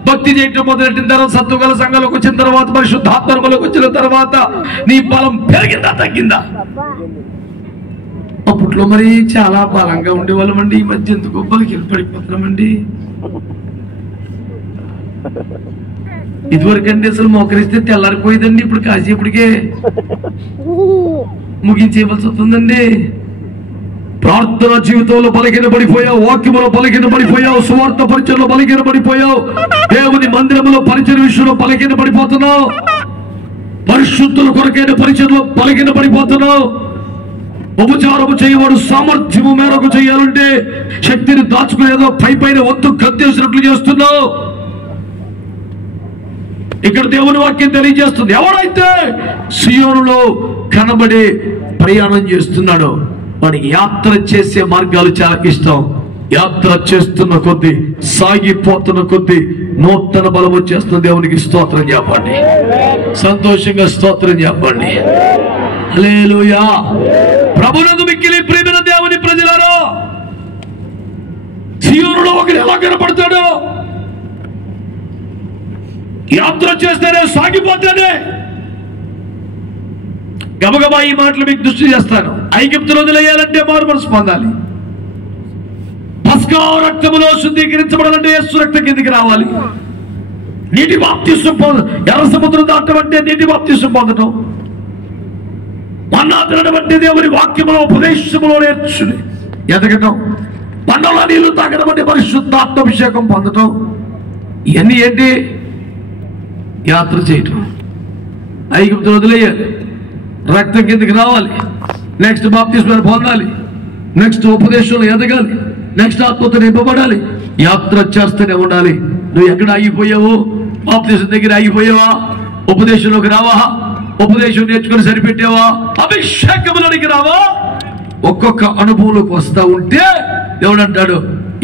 భక్తి చేయటం మొదలెట్టిన తర్వాత, సత్వగల సంఘాలకు వచ్చిన తర్వాత, పరిశుద్ధాత్మలోకి వచ్చిన తర్వాత నీ బలం పెరిగిందా తగ్గిందా? అప్పట్లో మరి చాలా బలంగా ఉండేవాళ్ళమండి. ఈ మధ్య ఎందుకు బలకి పడిపోతున్నామండి. ఇదివరకండి అసలు మోకరిస్తే తెల్లారిపోయిందండి, ఇప్పుడు కాసేపటికే ముగించేయవలసి వస్తుందండి. ప్రార్థన జీవితంలో బలహీన పడిపోయావు, వాక్యములో బలహీన పడిపోయావు, సువార్త పరిచయలో బలహీన పడిపోయావు, దేవుని మందిరంలో పరిచయ విషయంలో బలహీన పడిపోతున్నావు, పరిశుద్ధుల కొరకైన పరిచయలో బలహీన పడిపోతున్నావు. ఉపచారము చేయవాడు సామర్థ్యము మేరకు చేయాలంటే శక్తిని దాచుకునేదో పైపైన వద్దు కత్తేసినట్లు చేస్తున్నావు. ఇక్కడ దేవుని వాక్యం తెలియజేస్తుంది, ఎవరైతే సియోనులో కనబడే ప్రయాణం చేస్తున్నాడో వాడికి యాత్ర చేసే మార్గాలు చాలా ఇష్టం. యాత్ర చేస్తున్న కొద్దీ, సాగిపోతున్న కొద్దీ నూతన బలం వచ్చేస్తున్న దేవునికి స్తోత్రం చెప్పండి. సంతోషంగా స్తోత్రం చెప్పండి. హల్లెలూయా. ప్రభునందు మిక్కిలి ప్రియమైన దేవుని ప్రజలారా, సియోనులో ఒకరు ఎలా కనపడతాడో? యాత్ర చేస్తేనే, సాగిపోతేనే. గబగబా ఈ మాటలు మీకు దృష్టి చేస్తాను. ఐగుప్తును వదిలేయాలంటే మారు మనసు పొందాలి. పస్కా రక్తములో శుద్ధీకరించబడాలంటే యేసు రక్తం కిందికి రావాలి. నీటి బాప్తిస్మం ఎర్ర సముద్రం దాటం అంటే నీటి బాప్తిస్మం పొందటం. మన్నా తినడం అంటే దేవుని వాక్యములో ఉపదేశములో నేర్చుని ఎదగటం, పండలో నీళ్లు తాగడం అంటే పరిశుద్ధాత్మాభిషేకం పొందటం. ఇవన్నీ ఏంటి? యాత్ర చేయటం. ఐగుప్తును వదిలేయాలి, రక్తం కిందకి రావాలి, నెక్స్ట్ బాప్తిస్మాన్ని పొందాలి, నెక్స్ట్ ఉపదేశంలో ఎదగాలి, నెక్స్ట్ ఆత్మతో నింపబడాలి. యాత్ర చేస్తూనే ఉండాలి. నువ్వు ఎక్కడ ఆగిపోయావు? బాప్తిస్మం దగ్గర ఆగిపోయావా? ఉపదేశంలోకి రావా? ఉపదేశం నేర్చుకుని సరిపెట్టావా? అభిషేకములోనికి రావా? ఒక్కొక్క అనుభవంలోకి వస్తా ఉంటే దేవుడు అంటాడు,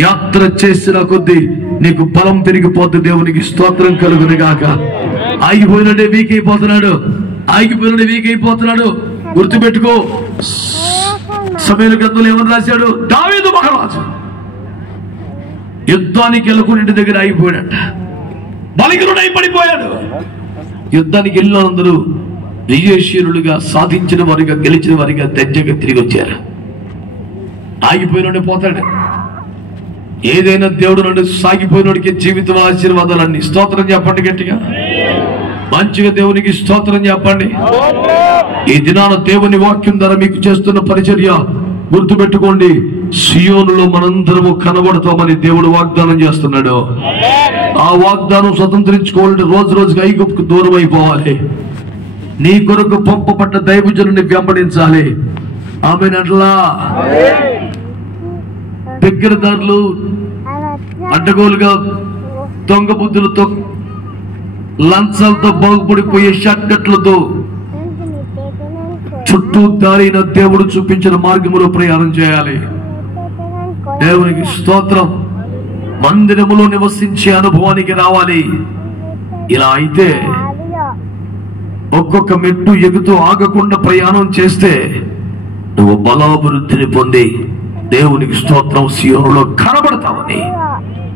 యాత్ర చేసిన కొద్దీ నీకు బలం పెరిగిపోద్ది. దేవునికి స్తోత్రం కలుగును గాక. ఆగిపోయినట్టే వీక్ అయిపోతున్నాడు, ఆగిపోయినట్టే వీక్ అయిపోతున్నాడు. గుర్తుపెట్టుకో, సమూయేలు గ్రంథంలో ఏమని రాశాడు? దావీదు మహారాజు యుద్ధానికి వెళ్ళకుండా ఇంటి దగ్గర ఆగిపోయాడట. బలిగిరుడై పడిపోయాడు. యుద్ధానికి వెళ్ళిన అందరూ విజయశీలులుగా, సాధించిన వారిగా, గెలిచిన వారిగా దర్జాగా తిరిగి వచ్చారు. ఆగిపోయినోడే పోతాడు. ఏదైనా దేవుడు నుండి సాగిపోయినోడికి జీవితం ఆశీర్వాదాలన్నీ. స్తోత్రం చెప్పండి గట్టిగా, మంచిగా దేవునికి స్తోత్రం చెప్పండి. ఈ దినాన దేవుని వాక్యం ద్వారా మీకు చేస్తున్న పరిచర్య గుర్తుపెట్టుకోండి. సియోనులో మనందరము కనబడతామని దేవుడు వాగ్దానం చేస్తున్నాడు. ఆ వాగ్దానం స్వతంత్రించుకోవాలంటే రోజు రోజుకి ఐగుప్తుకు దూరం అయిపోవాలి. నీ కొరకు పంపబడ్డ దైవజనుని వెంబడించాలి. ఆమెనట్లా దగ్గరదారులు అడ్డగోలుగా దొంగ బుద్ధులతో, లంచాలతో బాగుపడిపోయే షార్ట్కట్లతో చుట్టూ దారిన దేవుడు చూపించిన మార్గములో ప్రయాణం చేయాలి. దేవునికి స్తోత్రం. మందిరములో నివసించే అనుభవానికి రావాలి. ఇలా అయితే ఒక్కొక్క మెట్టు ఎగుతూ ఆగకుండా ప్రయాణం చేస్తే నువ్వు బలాభివృద్ధిని పొంది దేవునికి స్తోత్రం సియోనులో కనబడతావని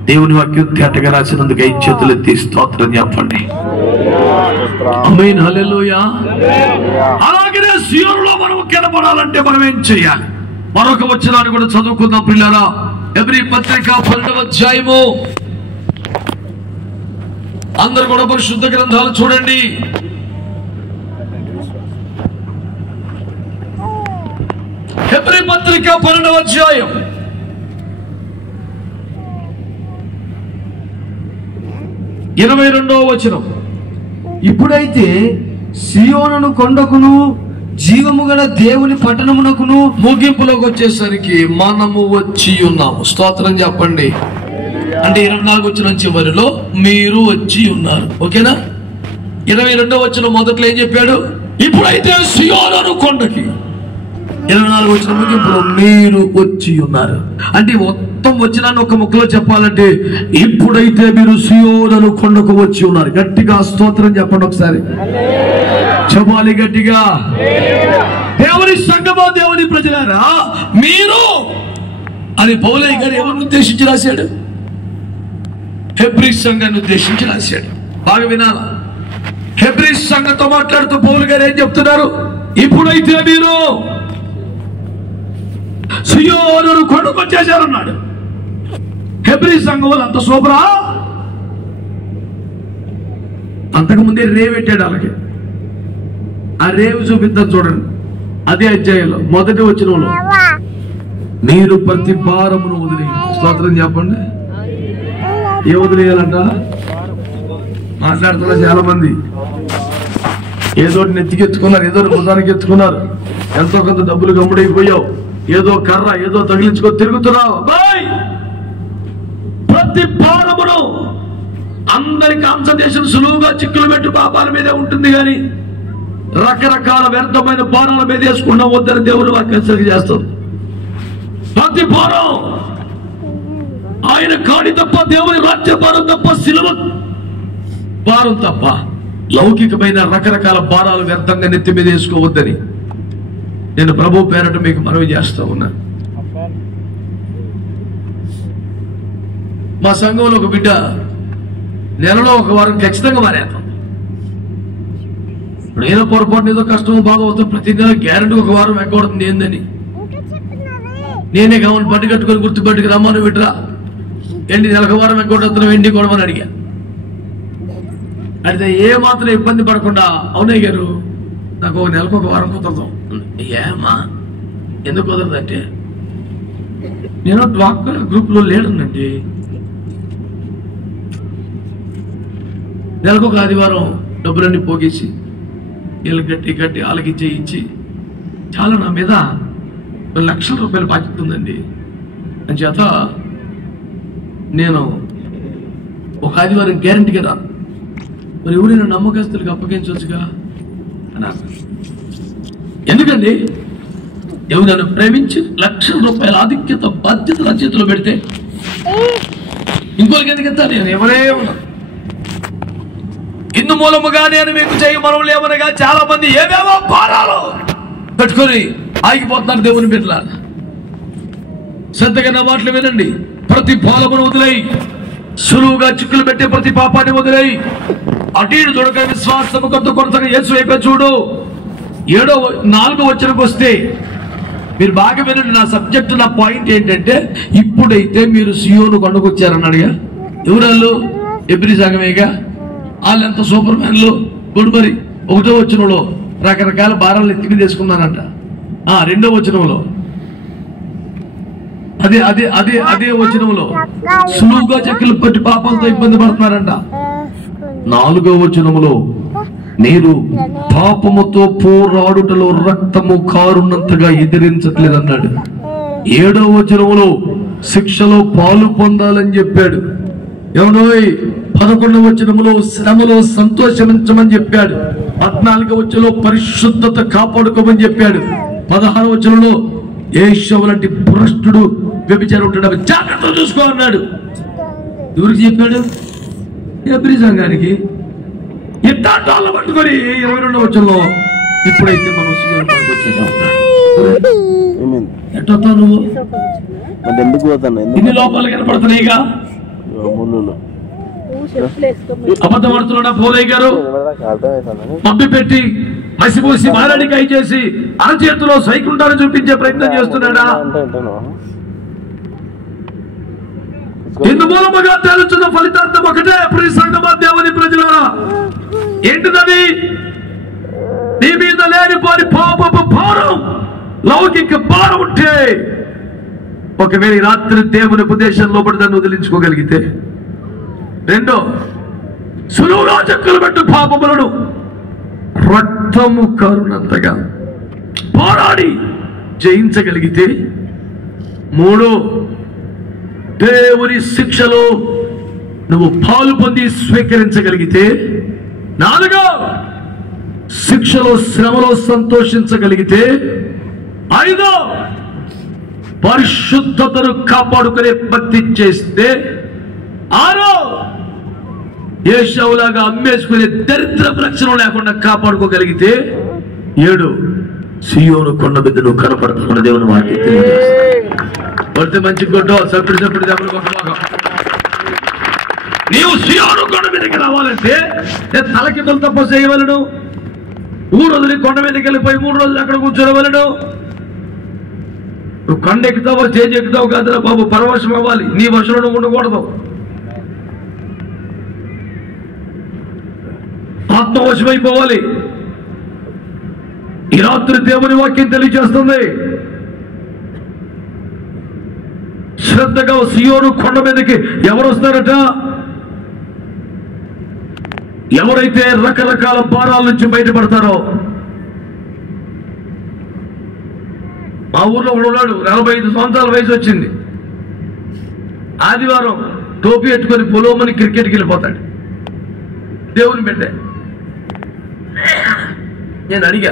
దేవుని వాక్యం తేటగా రాసినందుకు 5 చేతులు ఎత్తి స్తోత్రం చెప్పండి. ఆమేన్, హల్లెలూయా. అలాగే సియోనులో మనం కనబడాలంటే మనం ఏం చేయాలి? మరొక వచనాన్ని కూడా చదువుకుందాం ప్రియులారా. హెబ్రీ పత్రిక 12వ అధ్యాయము. అందరూ కూడా పరిశుద్ధ గ్రంథాలు చూడండి. హెబ్రీ పత్రిక 12వ అధ్యాయం 22వ వచనం. ఇప్పుడైతే సియోను కొండకును జీవము గల దేవుని పట్టణమునకును, ముగింపులోకి వచ్చేసరికి మనము వచ్చి ఉన్నాము. స్తోత్రం చెప్పండి. అంటే 24వ వచనం చివరిలో మీరు వచ్చి ఉన్నారు. ఓకేనా? 22వ వచనం మొదట్లో ఏం చెప్పాడు? ఇప్పుడైతే సియోను కొండకి. 24వ వచనం ముగింపులో మీరు వచ్చి ఉన్నారు. అంటే మొత్తం వచనాన్ని ఒక ముక్కలో చెప్పాలంటే, ఇప్పుడైతే మీరు సియోను కొండకు వచ్చి ఉన్నారు. గట్టిగా స్తోత్రం చెప్పండి ఒకసారి. చెప్పాలి గట్టిగా. దేవుని సంగమా, దేవుని ప్రజలారా, మీరు అని పౌలయ్య గారు ఎవరిని ఉద్దేశించి రాశాడు? హెబ్రీ సంఘాన్ని ఉద్దేశించి రాశాడు. బాగా వినాలా? హెబ్రీ సంఘంతో మాట్లాడుతూ పౌలు గారు ఏం చెప్తున్నారు? ఇప్పుడైతే మీరు సియోను కొండకు వచ్చేసారన్నాడు. హెబ్రీ సంఘం వాళ్ళు అంత సూపరా? అంతకుముందే రేవెట్టాడు. అలాగే ఆ రేవు చూపిద్దాం చూడండి. అదే అధ్యాయంలో మొదటి వచనంలో మీరు ప్రతి భారమును వదిలేయండి. స్తోత్రం చెప్పండి. ఏ వదిలేయాలంట? మాట్లాడుతున్నా చాలా మంది ఏదో నెత్తికెత్తుకున్నారు, ఏదో భుజానికి ఎత్తుకున్నారు, ఎంతో కొంత డబ్బులు గమ్ముడైపోయావు, ఏదో కర్ర ఏదో తగిలించుకో తిరుగుతున్నావు. ప్రతి భారమును, అందరి కాన్సన్ట్రేషన్ సులువుగా చిక్కులు పెట్టి పాపాల మీదే ఉంటుంది, కానీ రకరకాల వ్యర్థమైన భారాల మీద వేసుకున్న వద్దని దేవుడు వాక్యం చేస్తుంది. ప్రతి భారం ఆయన కాడి తప్ప, దేవుని రాజ్య భారం తప్ప, సిలువ భారం తప్ప లౌకికమైన రకరకాల భారాలు వ్యర్థంగా నెత్తి మీద వేసుకోవద్దని నేను ప్రభు పేరట మీకు మనవి చేస్తా ఉన్నా. మా సంఘంలో ఒక బిడ్డ నెలలో ఒక వారం ఖచ్చితంగా మారేద్దాం. ఇప్పుడు ఏదో పొరపాటు ఏదో కష్టమో బాధ అవుతుంది, ప్రతి నెల గ్యారెంటీ ఒక వారం ఎక్కడుతుంది ఏందని నేనే కావాలి పట్టు కట్టుకొని గుర్తుపెట్టుకు రమ్మని బిడ్డరా ఏంటి నెలకు వారం ఎక్కడుతున్నాం ఏంటి కూడా అని అడిగా. అయితే ఏ మాత్రం ఇబ్బంది పడకుండా, అవునయ్య గారు నాకు ఒక నెలకు ఒక వారం కుదరదు. ఏమా ఎందుకు కుదరదంటే నేను డ్వాక్రా గ్రూప్లో లీడర్నండి. నెలకు ఒక ఆదివారం డబ్బులన్నీ పోగేసి వీళ్ళు కట్టి వాళ్ళకి ఇచ్చి చాలా నా మీద లక్షల రూపాయలు బాధ్యత ఉందండి. అంచేత నేను ఒక ఆదివారం గ్యారంటీగా రాను. మరి ఎవరైనా నమ్మకస్తులకు అప్పగించవచ్చుగా అన్నారు. ఎందుకండి ఎవరు నన్ను ప్రేమించి లక్షల రూపాయల ఆధిక్యత బాధ్యత నా చేతిలో పెడితే ఇంకోరికి ఎందుకు ఎత్తా? నేను ఎవరే ఉన్నా. ఇందు మూలముగా నేను మీకు చేయమనం లేవనగా చాలా మంది ఏవేవో భారాలు పెట్టుకొని ఆగిపోతున్నారు. దేవుని బిడ్డల శ్రద్ధగా నా మాటలు వినండి. ప్రతి భారమును వదిలేయి, సులువుగా చిక్కులు పెట్టే ప్రతి పాపాన్ని వదిలేయి, అటు ఇటు చూడక విశ్వాసము కొత్తగా యేసు వైపే చూడు. 4వ వచనంకి వస్తే మీరు బాగా వినండి. నా సబ్జెక్ట్, నా పాయింట్ ఏంటంటే ఇప్పుడైతే మీరు సియోను కొండకొచ్చారన్నాడుగా. ఎవరాళ్ళు? ఎబ్రి సంఘమేగా. వాళ్ళెంత సూపర్ మ్యాన్లు. గుడిమరి 1వ వచనంలో రకరకాల భారాలు ఎత్తిమి తీసుకున్నారంట. 2వ వచనంలో అదే వచనంలో సులువుగా చెక్కలు పట్టి పాపంతో ఇబ్బంది పడుతున్నారంట. 4వ వచనంలో మీరు పాపముతో పోరాడుటలో రక్తము కారున్నంతగా ఎదిరించట్లేదన్నాడు. 7వ వచనంలో శిక్షలో పాలు పొందాలని చెప్పాడు. ఎవడోయ్ 11వ వచనంలో శ్రమలో సంతోషించమని చెప్పాడు. 14వ వచనంలో పరిశుద్ధత కాపాడుకోమని చెప్పాడు. 16వ వచనంలో ఏషవు లాంటి భ్రష్టుడు వ్యభిచారం ఉంటాడు, జాగ్రత్తలు చూసుకో అన్నాడు. ఎవరికి చెప్పాడు? ఎబ్రి సంఘానికి. ఇట్టాళ్ళు పట్టుకొని 22వ వచనంలో ఇప్పుడైతే మనం సియోను వచ్చేసాం. ఎట్టొస్తావు నువ్వు? ఇన్ని లోపాలు కనపడుతున్నాయిగా. అబద్ధం ఆడుతున్నాడా పోలయ్య గారు? మబ్బి పెట్టి మసిపోసి మారాడికాయ చేసి అరచేతిలో సైకుంఠాన్ని చూపించే ప్రయత్నం చేస్తున్నాడా? ఇందు మూలముగా తేలుచున్న ఫలితార్థం ఒకటే. ప్రియ సంఘమా, దేవుని ప్రజలారా, ఏంటిదని? నీ మీద లేనిపోని పాపపు భారం, లౌకిక భారం ఉంటే ఒకవేళ ఈ రాత్రి దేవుని ఉపదేశంలో పడి దాన్ని వదిలించుకోగలిగితే, 2 సులువుగా చెక్కులు పెట్టు పాపములను రక్తము కారునంతగా పోరాడి జయించగలిగితే, 3 దేవుని శిక్షలో నువ్వు పాలు పొంది స్వీకరించగలిగితే, 4 శిక్షలో శ్రమలో సంతోషించగలిగితే, 5 పరిశుద్ధతను కాపాడుకునే భక్తి చేస్తే, 6 ఏషవులాగా అమ్మేసుకునే దరిద్ర లక్షణం లేకుండా కాపాడుకోగలిగితే, 7 సియోను కొండ మీద నువ్వు కనపడుతున్న దేవుని వాక్యం తెలియజేస్తా. పడితే మంచి కొట్టో సప్పుడు దెబ్బలు కొట్టబాగా. నీవు సియోను కొండ మీదకి రావాలంటే తలకి తప్ప చేయవలను. ఊరు వదిలి కొండ మీదకి వెళ్ళిపోయి 3 రోజులు అక్కడ కూర్చోవలను. నువ్వు కొండ ఎక్కుతావో చేంజ్ ఎక్కుతావు కాదురా బాబు, పరవశం అవ్వాలి. నీ వశంలో నువ్వు ఉండకూడదు. ఆత్మవశమైపోవాలి. ఈ రాత్రి దేవుని వాక్యం తెలియజేస్తుంది. శ్రద్ధగా సియోను కొండ మీదకి ఎవరు వస్తారట? ఎవరైతే రకరకాల భారాల నుంచి బయటపడతారో. మా ఊర్లో ఉన్నాడు, 45 సంవత్సరాల వయసు వచ్చింది. ఆదివారం టోపీ ఎట్టుకొని పొలోమని క్రికెట్కి వెళ్ళిపోతాడు. దేవుని బిడ్డ. నేను అడిగా,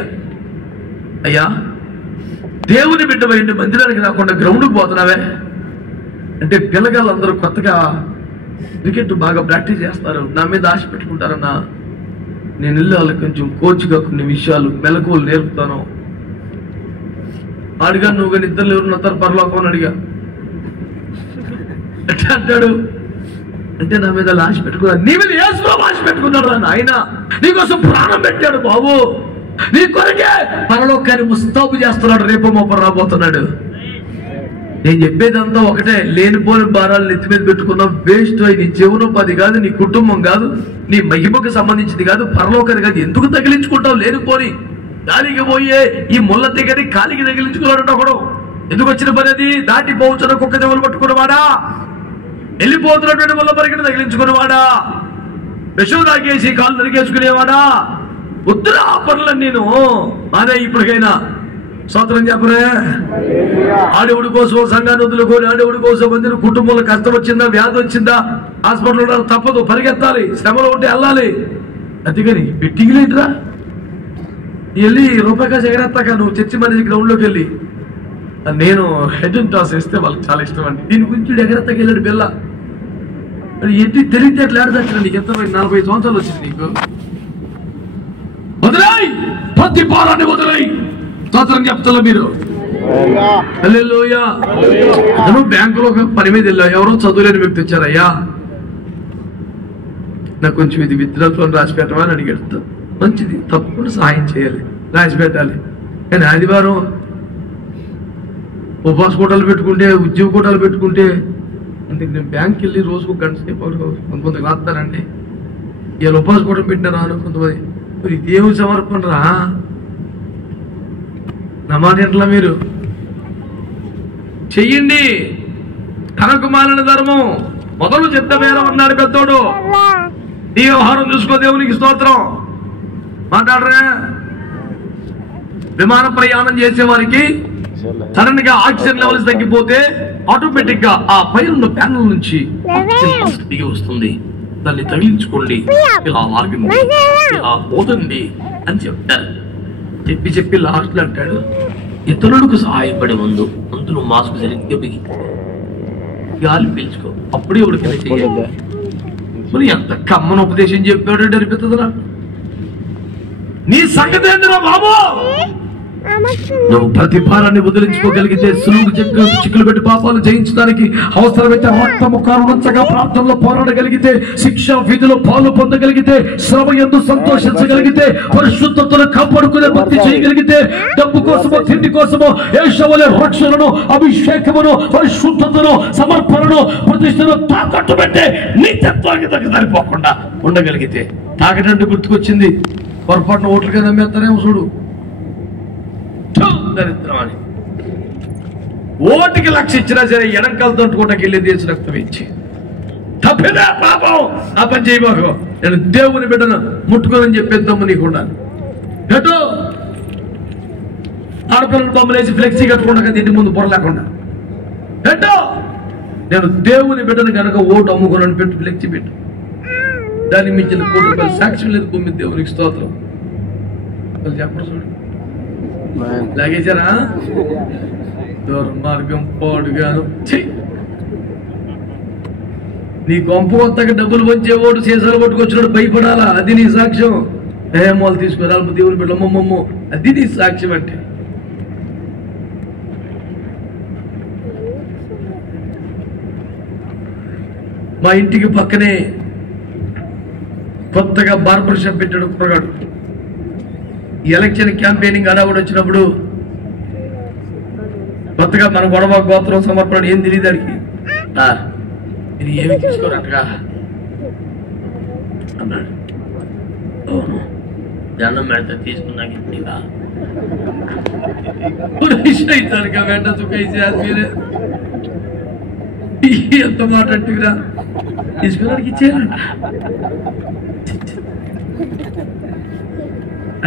అయ్యా దేవుని బిడ్డ పోయింది మందిరానికి రాకుండా గ్రౌండ్కి పోతున్నావే అంటే, పిల్లగాళ్ళందరూ కొత్తగా క్రికెట్ బాగా ప్రాక్టీస్ చేస్తారు, నా మీద ఆశ పెట్టుకుంటారన్నా. నేను వెళ్ళి వాళ్ళకి కొంచెం కోచ్గా కొన్ని విషయాలు మెలకువలు నేర్పుతాను. అడిగా, నువ్వు కానీ ఇద్దరు ఎవరు నస్తారు పరలోకం అని అడిగా. ఎట్లా అంటాడు అంటే, నా మీద ఆశ పెట్టుకున్నాడు. నీ మీద యేసు ఆశ పెట్టుకున్నాడు రా ఆయన, నీకోసం ప్రాణం పెట్టాడు బాబు, నీ కొరకే పరలోకాన్ని ముస్తాబు చేస్తున్నాడు, రేపు మొప్ప రాబోతున్నాడు. నేను చెప్పేదంతా ఒకటే, లేనిపోని భారాలు నెత్తి మీద పెట్టుకున్నావు, వేస్ట్. నీ జీవనోపాధి కాదు, నీ కుటుంబం కాదు, నీ మహిమకు సంబంధించింది కాదు, పరలోకాన్ని కాదు, ఎందుకు తగిలించుకుంటావు లేనిపోని? దానికి పోయే ఈ ముళ్ళ దిగని కాలికి తగిలించుకున్నాడు ఒకడు. ఎందుకు వచ్చిన పని అది? దాటిపోవచ్చున్న కుక్క చెవులు పట్టుకున్నవాడా, వెళ్ళిపోతున్నటువంటి ముళ్ళ పరిగెని తగిలించుకున్నవాడా, విషం తాగేసి కాలు నరికేసుకునేవాడా? వద్దురా ఆ పనులను నేను అదే ఇప్పటికైనా స్తోత్రం చెప్పరే. ఆడేవుడి కోసం సంఘాన్ని వదులుకొని ఆడేవుడి కోసం మందిని కుటుంబంలో కష్టం వచ్చిందా, వ్యాధి వచ్చిందా, హాస్పిటల్లో తప్పదు, పరిగెత్తాలి, శ్రమలో ఉంటే వెళ్ళాలి. అందుకని బెట్టింగ్ లేదురా, వెళ్ళి రూపాయి కాసి ఎగరేస్తాక నువ్వు చర్చి మనిషి గ్రౌండ్లోకి వెళ్ళి. నేను హెడ్ అండ్ టాస్ వేస్తే వాళ్ళకి చాలా ఇష్టం అండి. దీని గురించి ఎగరేస్తాకి వెళ్ళాడు బిల్ల. ఏంటి తెలియతే ఎట్లా ఆడదచ్చిన నీకు? ఎంత 40 సంవత్సరాలు వచ్చింది నీకు? వదిలేయ్, ప్రతి భారాన్ని వదిలేయ్. స్తోత్రం చెప్తారా మీరు? హల్లెలూయా. నేను బ్యాంకులో ఒక పని మీద వెళ్ళా, ఎవరో చదువులేని వ్యక్తి వచ్చారయ్యా, నాకు కొంచెం ఇది విత్డ్రాల్ రాసి పెట్టమని అడిగాడు. మంచిది, తప్పకుండా సహాయం చేయాలి, రాసి పెట్టాలి. కానీ ఆదివారం ఉపవాస కూటాలు పెట్టుకుంటే, ఉద్యోగ కూటాలు పెట్టుకుంటే, అంటే నేను బ్యాంక్కి వెళ్ళి రోజుకు గంట సేపు కొంతమంది రాస్తారండి. ఇవాళ ఉపవాస కూటం పెట్టిన రాను కొంతమంది. మరి దేవుని సమర్పణ రా, నమాట ఎట్లా మీరు చెయ్యండి. తనకు మాలిన ధర్మం మొదలు చెత్త వేరే ఉన్నాడు పెద్దోడు. నీ వ్యవహారం చూసుకో, దేవునికి స్తోత్రం. మాట్లాడరా? విమాన ప్రయాణం చేసే వారికి సడన్ గా ఆక్సిజన్ లెవెల్స్ తగ్గిపోతే ఆటోమేటిక్ గా ఆ పైన ప్యానల్ నుంచి దిగి వస్తుంది. దాన్ని తగిలించుకోండి, ఇలా ఆగండి, ఇలా పోతండి అని చెప్తారు. చెప్పి లాస్ట్ లో అంటాడు, ఇతరులకు సహాయపడే ముందు అందులో మాస్క్ సరిగ్గా బిగి గాలి పీల్చుకో, అప్పుడే ఉడికిన చెయ్యాలి. మరి ఎంత కమ్మన ఉపదేశం చెప్పాడు అనిపిస్తుందిరా. నీ సంగతి ఏందిరా బాబు? నువ్వు ప్రతి భారాన్ని వదిలించుకోగలిగితే, సులువు చిక్కులు పెట్టి పాపాలు జయించడానికి అవసరమైతే రక్తము కారణంచగా ప్రార్థనలో పోరాడగలిగితే, శిక్ష విధిలో పాలు పొందగలిగితే, శ్రమ యందు సంతోషించగలిగితే, పరిశుద్ధతను కాపాడుకునే భక్తి చేయగలిగితే, డబ్బు కోసమో తిండి కోసమో యేషవలే రక్షణను, అభిషేకమును, పరిశుద్ధతను, సమర్పణను, ప్రతిష్టను తాకట్టు పెట్టే నీచత్వానికి తగ్గ సరిపోకుండా ఉండగలిగితే, తాకటంటే గుర్తుకొచ్చింది, పొరపాటున ఓట్లుగా నమ్మేస్తారేమో చూడు. దరిద్రం అని ఓటికి లక్ష ఇచ్చినా సరే ఎడంకాలు తట్టుకోవడానికి వెళ్ళి దేశ రక్తం ఇచ్చి తప్పిదా పాపం, ఆ పని చేయబాకు. నేను దేవుని బిడ్డను ముట్టుకోనని చెప్పేద్దాము నీకుండా. ఎటో ఆడపిల్లలు బొమ్మలు వేసి ఫ్లెక్సీ కట్టుకుండా ఇంటి ముందు పొరలేకుండా. ఎటో నేను దేవుని బిడ్డను కనుక ఓటు అమ్ముకోనని పెట్టు, ఫ్లెక్సీ పెట్టు. దాన్ని మించిన కోటి రూపాయలు సాక్ష్యం లేదు భూమి. దేవునికి స్తోత్రం. చెప్పరు చూడు, లాగేశారా? దుర్మార్గం పాడుగాను. నీ గొంప కొత్తగా డబ్బులు పంచే ఓటు సీసాలు పట్టుకొచ్చినాడు భయపడాలా? అది నీ సాక్ష్యం. ఏమోలు తీసుకురా దేవుని బిడ్డ అమ్మమ్మమ్మో, అది నీ సాక్ష్యం. అంటే మా ఇంటికి పక్కనే కొత్తగా బార్బర్ షాప్ పెట్టాడు కుర్రగాడు. ఎలక్షన్ క్యాంపెయినింగ్ అడావుడు వచ్చినప్పుడు కొత్తగా మన గొడవ గోత్రం సమర్పణ ఏం తెలియదు అడిగి, ఇది ఏమి తీసుకోరటగా అన్నాడు. అవును, దండం పెడతా తీసుకున్నాక వెంట చుక్కేసి ఎంత మాట అంటురా, తీసుకున్నాడికి ఇచ్చేయాలంట.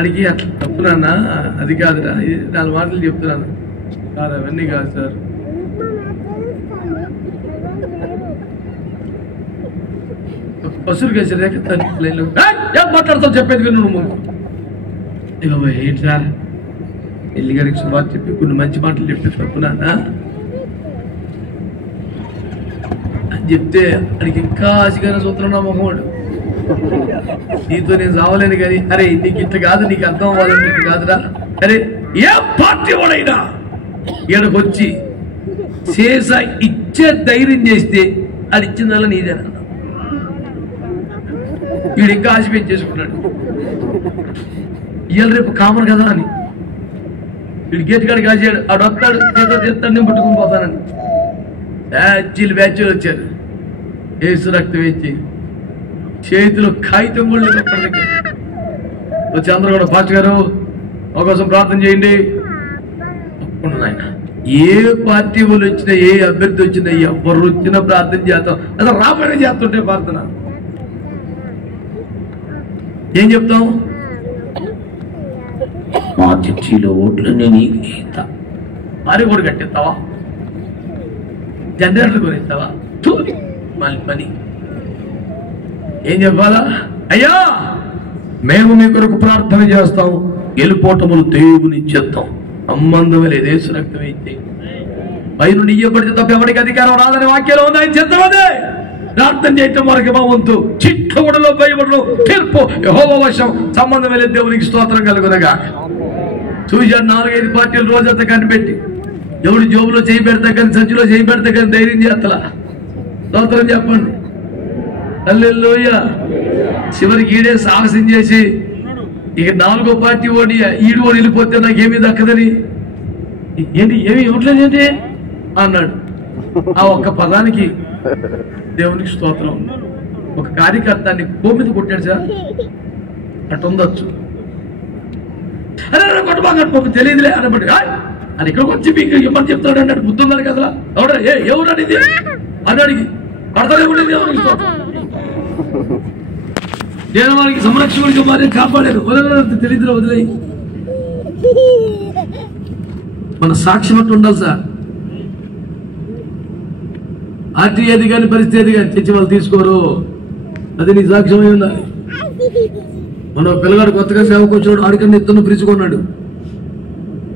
అడిగి అట్లా తప్పునన్నా, అది కాదురా, 4 మాటలు చెప్తున్నాను. కాదు అవన్నీ కాదు సార్, పసురు కేసి రేఖ లైన్లో ఏం మాట్లాడతావు చెప్పేది విను నువ్వు ముందు. ఇక ఏంటి సార్, ఎల్లిగారికి శుభార్త చెప్పి కొన్ని మంచి మాటలు చెప్పి తప్పునన్నా అని చెప్తే అడిగి ఇంకా ఆశగానే చూస్తున్నాడు నా మొహమ్మడు. నీతో నేను రావలేను కానీ, అరే నీకు ఇట్లా కాదు, నీకు అర్థం అవ్వాలని ఇట్లా కాదురా. అరే ఏ పార్టీ వాడైనా ఈడకు వచ్చి చేసా ఇచ్చే ధైర్యం చేస్తే అది ఇచ్చిందల్లా నీదేనా. వీడు ఇంకా ఆశ పెంచేసుకున్నాడు. ఇవాళ రేపు కామన్ కదా అని వీడు గేట్ కాడికి కాసాడు. ఆడు వస్తాడు, చేస్తాడు, నేను పట్టుకుని పోతానని. బ్యాచ్లు వచ్చారు, ఏసు రక్తం వేచి చేతిలో కాగితం కూడా వచ్చి అందరూ కూడా పాస్టర్ గారు అవకాశం ప్రార్థన చేయండి. ఆయన ఏ పార్టీ వాళ్ళు వచ్చినా, ఏ అభ్యర్థి వచ్చినా, ఎవరు వచ్చినా ప్రార్థన చేస్తాం. అసలు రాబడి చేస్తుంటే ప్రార్థన ఏం చెప్తాం? మా చర్చిలో ఓట్లు నేను భారీ కూడా కట్టిస్తావా? జనరేటర్ కొనిస్తావా? మళ్ళీ పని ఏం చెప్పాలా? అయ్యా మేము మీ కొరకు ప్రార్థన చేస్తాం, గెలుపోటములు దేవుని చేస్తాం, సంబంధం లేదు, యేసు రక్తం అయితే పై నుండి ఇయ్యబడితే తప్ప ఎవరికి అధికారం రాదని వాక్యాలు ఉంది. ఆయన చేద్దామదే ప్రార్థన చేయటం వరకు మా వంతు. చిట్టగుడలో భయపడలు తీర్పు యెహోవా వశం, సంబంధం లేదు, దేవునికి స్తోత్రం కలుగునగా. చూశారు 4-5 పార్టీలు రోజంతా కనిపెట్టి ఎవడు జోబులో చేయి పెడతా కానీ, సంచిలో చేయి పెడతా కానీ ధైర్యం చేస్తలా. స్తోత్రం చెప్పండి. హల్లెలూయా. చివరికి ఈడే సాహసం చేసి ఇక 4వ పార్టీ ఓడి ఈడు ఓడి వెళ్ళిపోతే నాకేమీ దక్కదని, ఏంటి ఏమి ఇవ్వట్లేదు ఏంటి అన్నాడు. ఆ ఒక్క పదానికి దేవునికి స్తోత్రం. ఒక కార్యకర్తాన్ని మీద కొట్టాడు సార్. అటు ఉండొచ్చు. అరే కొట్టబాగా తెలియదులే అనబడి అది ఇక్కడికి వచ్చి మీకు ఏమని చెప్తాడు అన్నాడు. బుద్ధి ఉన్నారు కదా ఎవడ ఎవరు అనేది అన్నాడికి పడతానే కూడా దేవునికి స్తోత్రం. నేను వారికి సంరక్షకుడికి మరి కాపాడారు. తెలియదులే వదిలేయి. మన సాక్ష్యం అట్టు ఉండాలి సార్. ఆర్టీ ఏది కానీ పరిస్థితి ఏది కానీ తెచ్చి వాళ్ళు తీసుకోరు. అది నీ సాక్ష్యమై ఉండాలి. మన పిల్లగాడు కొత్తగా సేవకు వచ్చాడు, ఆడికన్నా ఎత్తున్న ఫ్రిడ్జ్ కొన్నాడు.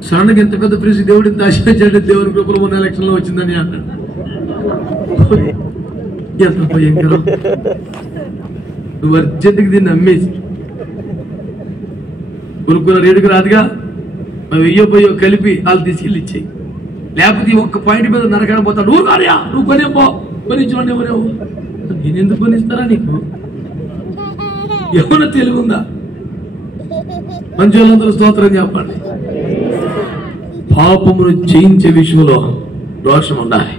సడన్గా ఎంత పెద్ద ఫ్రిడ్జ్ దేవుడిని ఆశించాడు, దేవుని కృపలో మొన్న ఎలక్షన్ లో వచ్చిందని అన్నాడు. ఎంత భయంకరం. నువ్వు అర్జెంట్కి దీన్ని అమ్మేసి కొనుక్కున్న రేటుకు రాదుగా, వెయ్యో పొయ్యో కలిపి వాళ్ళు తీసుకెళ్ళి ఇచ్చేయి. లేకపోతే ఒక్క పాయింట్ మీద నరకడం పోతాడు. నువ్వు కానియా, నువ్వు కొనేపో, కొనిచ్చుకోండి. ఎవరేమో నేను ఎందుకు కొనిస్తారా? నీకు ఏమన్నా తెలివి ఉందా? మంచి వాళ్ళందరూ స్తోత్రం చెప్పండి. పాపమును జయించే విషయంలో రోషం ఉండాలి.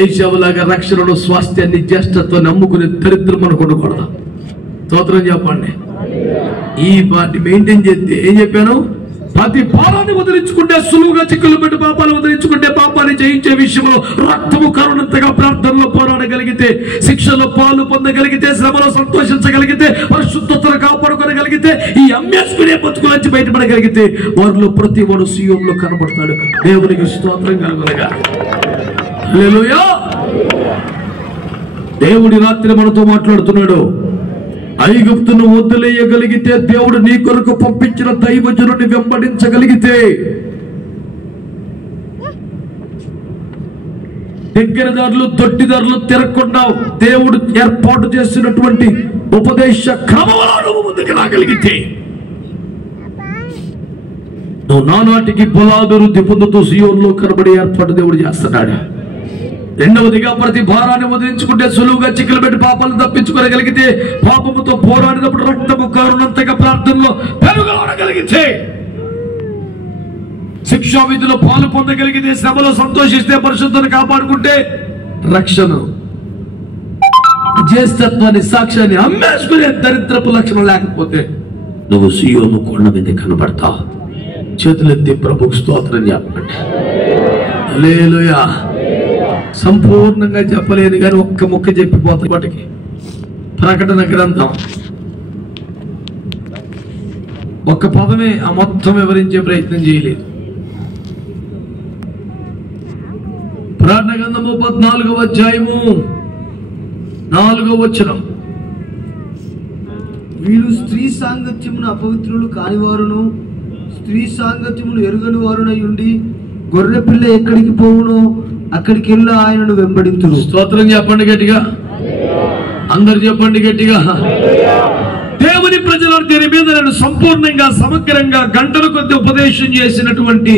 ఏషవులాగా రక్షణను, స్వాస్థ్యాన్ని, జ్యేష్ఠత్వం నమ్ముకునే దరిద్రం మనకు ఉండకూడదు. స్తోత్రం చెప్పండి. ఈ పార్టీ మెయింటైన్ చేస్తే ఏం చెప్పాను? ప్రతి పాపాన్ని వదిలించుకుంటే, సులువుగా చిక్కులు పెట్టి పాపాలు వదిలించుకుంటే, పాపాన్ని జయించే విషయంలో రక్తము కరుణంతగా ప్రార్థనలో పోరాడగలిగితే, శిక్షలో పాలు పొందగలిగితే, శ్రమలో సంతోషించగలిగితే, పరిశుద్ధతను కాపాడుకోగలిగితే, ఈ అమ్మేసుకునే బతుకు నుంచి బయటపడగలిగితే వారిలో ప్రతి వాడు సీయోనులో కనబడతాడు. దేవునికి స్తోత్రం కలుగునగా. హల్లెలూయా. దేవుడి రాత్రి మనతో మాట్లాడుతున్నాడు. ఐగుప్తును వదిలేయగలిగితే, దేవుడు నీ కొరకు పంపించిన దైవజనుడిని వెంబడించగలిగితే, దగ్గరదారులు దొడ్డిదారులు తిరగకుండా దేవుడు ఏర్పాటు చేసినటువంటి ఉపదేశ క్రమంలో ముందుకు రాగలిగితే, నువ్వు నానాటికి పొలాభివృద్ధి పొందుతూ సీయోనులో కనబడి ఏర్పాటు దేవుడు చేస్తున్నాడు. రెండవదిగా ప్రతి భారాన్ని వదిలించుకుంటే, సులువుగా చిక్కులు పెట్టి పాపాలను తప్పించుకోగలిగితే, పాపముతో పోరాడినప్పుడు రక్తము కరుణంతగా ప్రార్థనలో పెరుగగలిగితే, శిక్షా విధిలో పాలు పొందగలిగితే, శ్రమలో సంతోషిస్తే, పరిశుద్ధతను కాపాడుకుంటే, రక్షణ, జ్యేష్ఠత్వాన్ని, సాక్ష్యాన్ని అమ్మేసుకునే దరిద్రపు లక్షణం లేకపోతే నువ్వు సీయోను కొండ మీద కనబడతావు. చేతులెత్తి ప్రభుకు స్తోత్రం చెప్పండి. హల్లెలూయా. సంపూర్ణంగా చెప్పలేదు కానీ ఒక్క ముక్క చెప్పిపోతాయి. వాటికి ప్రకటన గ్రంథం ఒక్క పదమే ఆ మొత్తం వివరించే ప్రయత్నం చేయలేదు. ప్రకటన గ్రంథము 14వ అధ్యాయము 4వ వచనం. వీళ్ళు స్త్రీ సాంగత్యమును అపవిత్రులు కానివారును, స్త్రీ సాంగత్యమును ఎరుగని వారునై ఉండి, గొర్రె పిల్ల ఎక్కడికి పోవునో అక్కడికి వెళ్ళి ఆయనను వెంబడించును. స్తోత్రం చెప్పండి గట్టిగా. అందరు చెప్పండి గట్టిగా. దేవుని ప్రజల దీని మీద నేను సంపూర్ణంగా, సమగ్రంగా గంటల కొద్ది ఉపదేశం చేసినటువంటి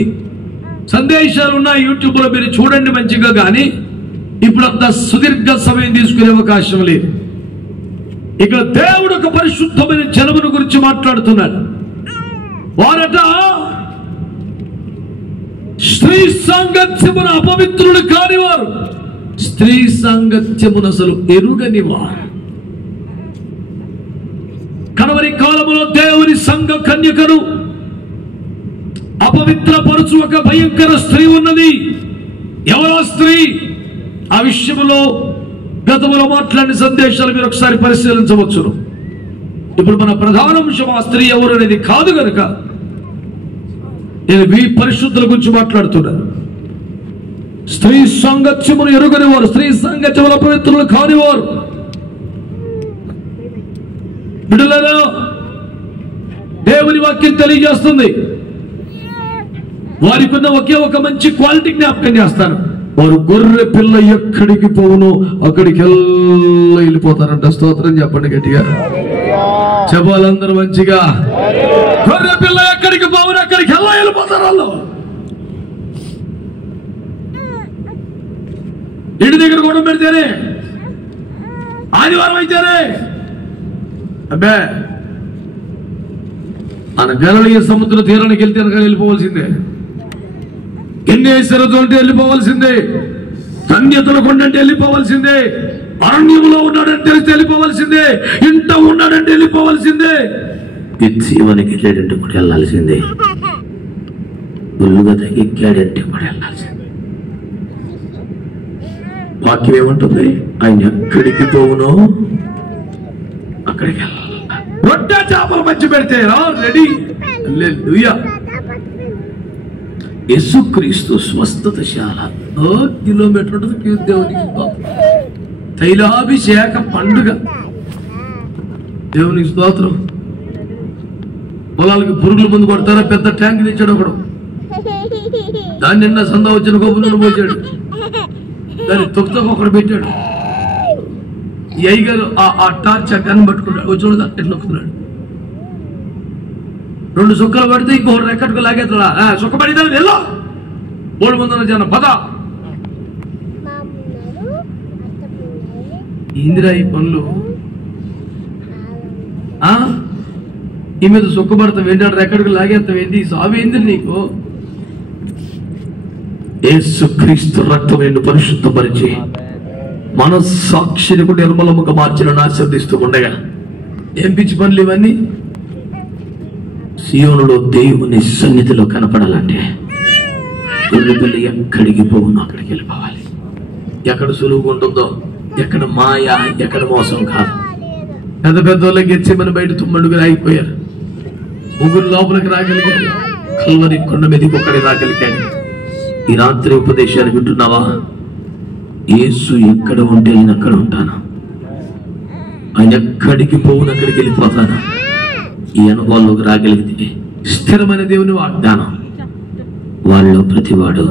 సందేశాలు ఉన్నాయి యూట్యూబ్ లో, మీరు చూడండి మంచిగా. కానీ ఇప్పుడు అంత సుదీర్ఘ సమయం తీసుకునే అవకాశం లేదు. ఇక్కడ దేవుడు ఒక పరిశుద్ధమైన జనమును గురించి మాట్లాడుతున్నాడు. వారట స్త్రీ సాంగత్యమున అపవిత్రులు కానివారు, స్త్రీ సాంగత్యమును అసలు ఎరుగని వారు. కడవరి కాలములో దేవుని సంఘ కన్యకను అపవిత్రపరచు ఒక భయంకర స్త్రీ ఉన్నది. ఎవరో స్త్రీ? ఆ విషయంలో గతంలో మాట్లాడిన సందేశాలు మీరు ఒకసారి పరిశీలించవచ్చును. ఇప్పుడు మన ప్రధాన అంశం ఆ స్త్రీ ఎవరు అనేది కాదు కనుక నేను మీ పరిశుద్ధుల గురించి మాట్లాడుతున్నాను. స్త్రీ సాంగత్యమును ఎరుగని వారు, స్త్రీ సాంగత్యముల పవిత్రులు కానివారు. బిడ్డలారా, దేవుని వాక్యం తెలియజేస్తుంది, వారికి ఉన్న ఒకే ఒక మంచి క్వాలిటీ జ్ఞాపకం చేస్తాను. వారు గొర్రె పిల్ల ఎక్కడికి పోవునో అక్కడికి వెళ్ళిపోతారంట. స్తోత్రం చెప్పండి గట్టిగా, చెప్పాలందరూ మంచిగా. గొర్రె పిల్ల ఎక్కడికి పోవునో అక్కడికి వెళ్ళిపోతారు వాళ్ళు. ఇంటి దగ్గర కూడా పెడితేనే, ఆదివారం అయితేనే, అబ్బే మన గలిలయ సముద్ర తీరానికి వెళ్తే వెళ్ళిపోవాల్సిందే. ఎన్నేశ్వరతో అంటే వెళ్ళిపోవాల్సిందే. కన్యతల కొండంటే వెళ్ళిపోవాల్సిందే. అరణ్యంలో ఉన్నాడంటే తెలిస్తే వెళ్ళిపోవాల్సిందే. ఇంట ఉన్నాడంటే వెళ్ళిపోవాల్సిందే. జీవనికి వెళ్ళాడంటే కూడా వెళ్ళాల్సిందే. గుళ్ళుగా తగ్గిక్కాడంటే కూడా వెళ్ళాల్సిందే. వాక్యం ఏమంటుంది? ఆయన ఎక్కడికి పోవునో అక్కడికి వెళ్ళాలి. రొట్టె చేపలు మంచి పెడితే రెడీ. హల్లెలూయా. యేసుక్రీస్తు స్వస్థతశాల కిలోమీటర్ ఉంటుంది దేవునికి. తైలాభిషేక పండుగ దేవునికి స్తోత్రం. పొలాలకి పురుగుల మందు కొడతారా? పెద్ద ట్యాంక్ తెచ్చాడు ఒకడు. దాన్ని నిన్న సంద వచ్చిన గొప్ప పోసాడు. దాన్ని తొక్కుతో ఒకడు పెట్టాడు. ఈ అయ్యగారు ఆ టార్చ్ కన్ను పట్టుకుంటాడు. చూడదా ఎట్లా నొక్కుతున్నాడు. 2 సుక్కలు పడితే ఇంకొకటి రెక్కడికి లాగేస్తాడా? సుక్క పడితే వెళ్ళా 300 జనం పద. ఇందిరా ఈ పనులు ఈ మీద సుక్కపడతాం ఏంటి? రెక్కడికి లాగేస్తాం ఏంటి? సాగు ఏంది నీకు? యేసుక్రీస్తు రక్తం నిన్ను పరిశుద్ధపరిచి మన సాక్షిని కూడా నిర్మలముగా మార్చిన ఆశీర్దిస్తూ ఉండగా ఏం పిచ్చి పనులు ఇవన్నీ? సియోనులో దేవుని సన్నిధిలో కనపడాలంటే గొర్రె పిల్ల ఎక్కడికి పోవునో అక్కడికి వెళ్ళిపోవాలి. ఎక్కడ సులువుగా ఉంటుందో, ఎక్కడ మాయ, ఎక్కడ మోసం కాదు. పెద్ద పెద్ద వాళ్ళకి గెచ్చేమని బయట 9 ఆగిపోయారు. 3 లోపలికి రాగలిగారు. కల్వరి కొండ మీదకి ఒకటి రాగలిగాడు. ఈ రాత్రి ఉపదేశాన్ని వింటున్నావా? యేసు ఎక్కడ ఉంటే నేను అక్కడ ఉంటాను. ఆయన ఎక్కడికి పోవును అక్కడికి వెళ్ళిపోతాను. ఈ అనుభవంలోకి రాగలిగితే స్థిరమైన దేవుని వాగ్దానం వాళ్ళలో ప్రతివాడు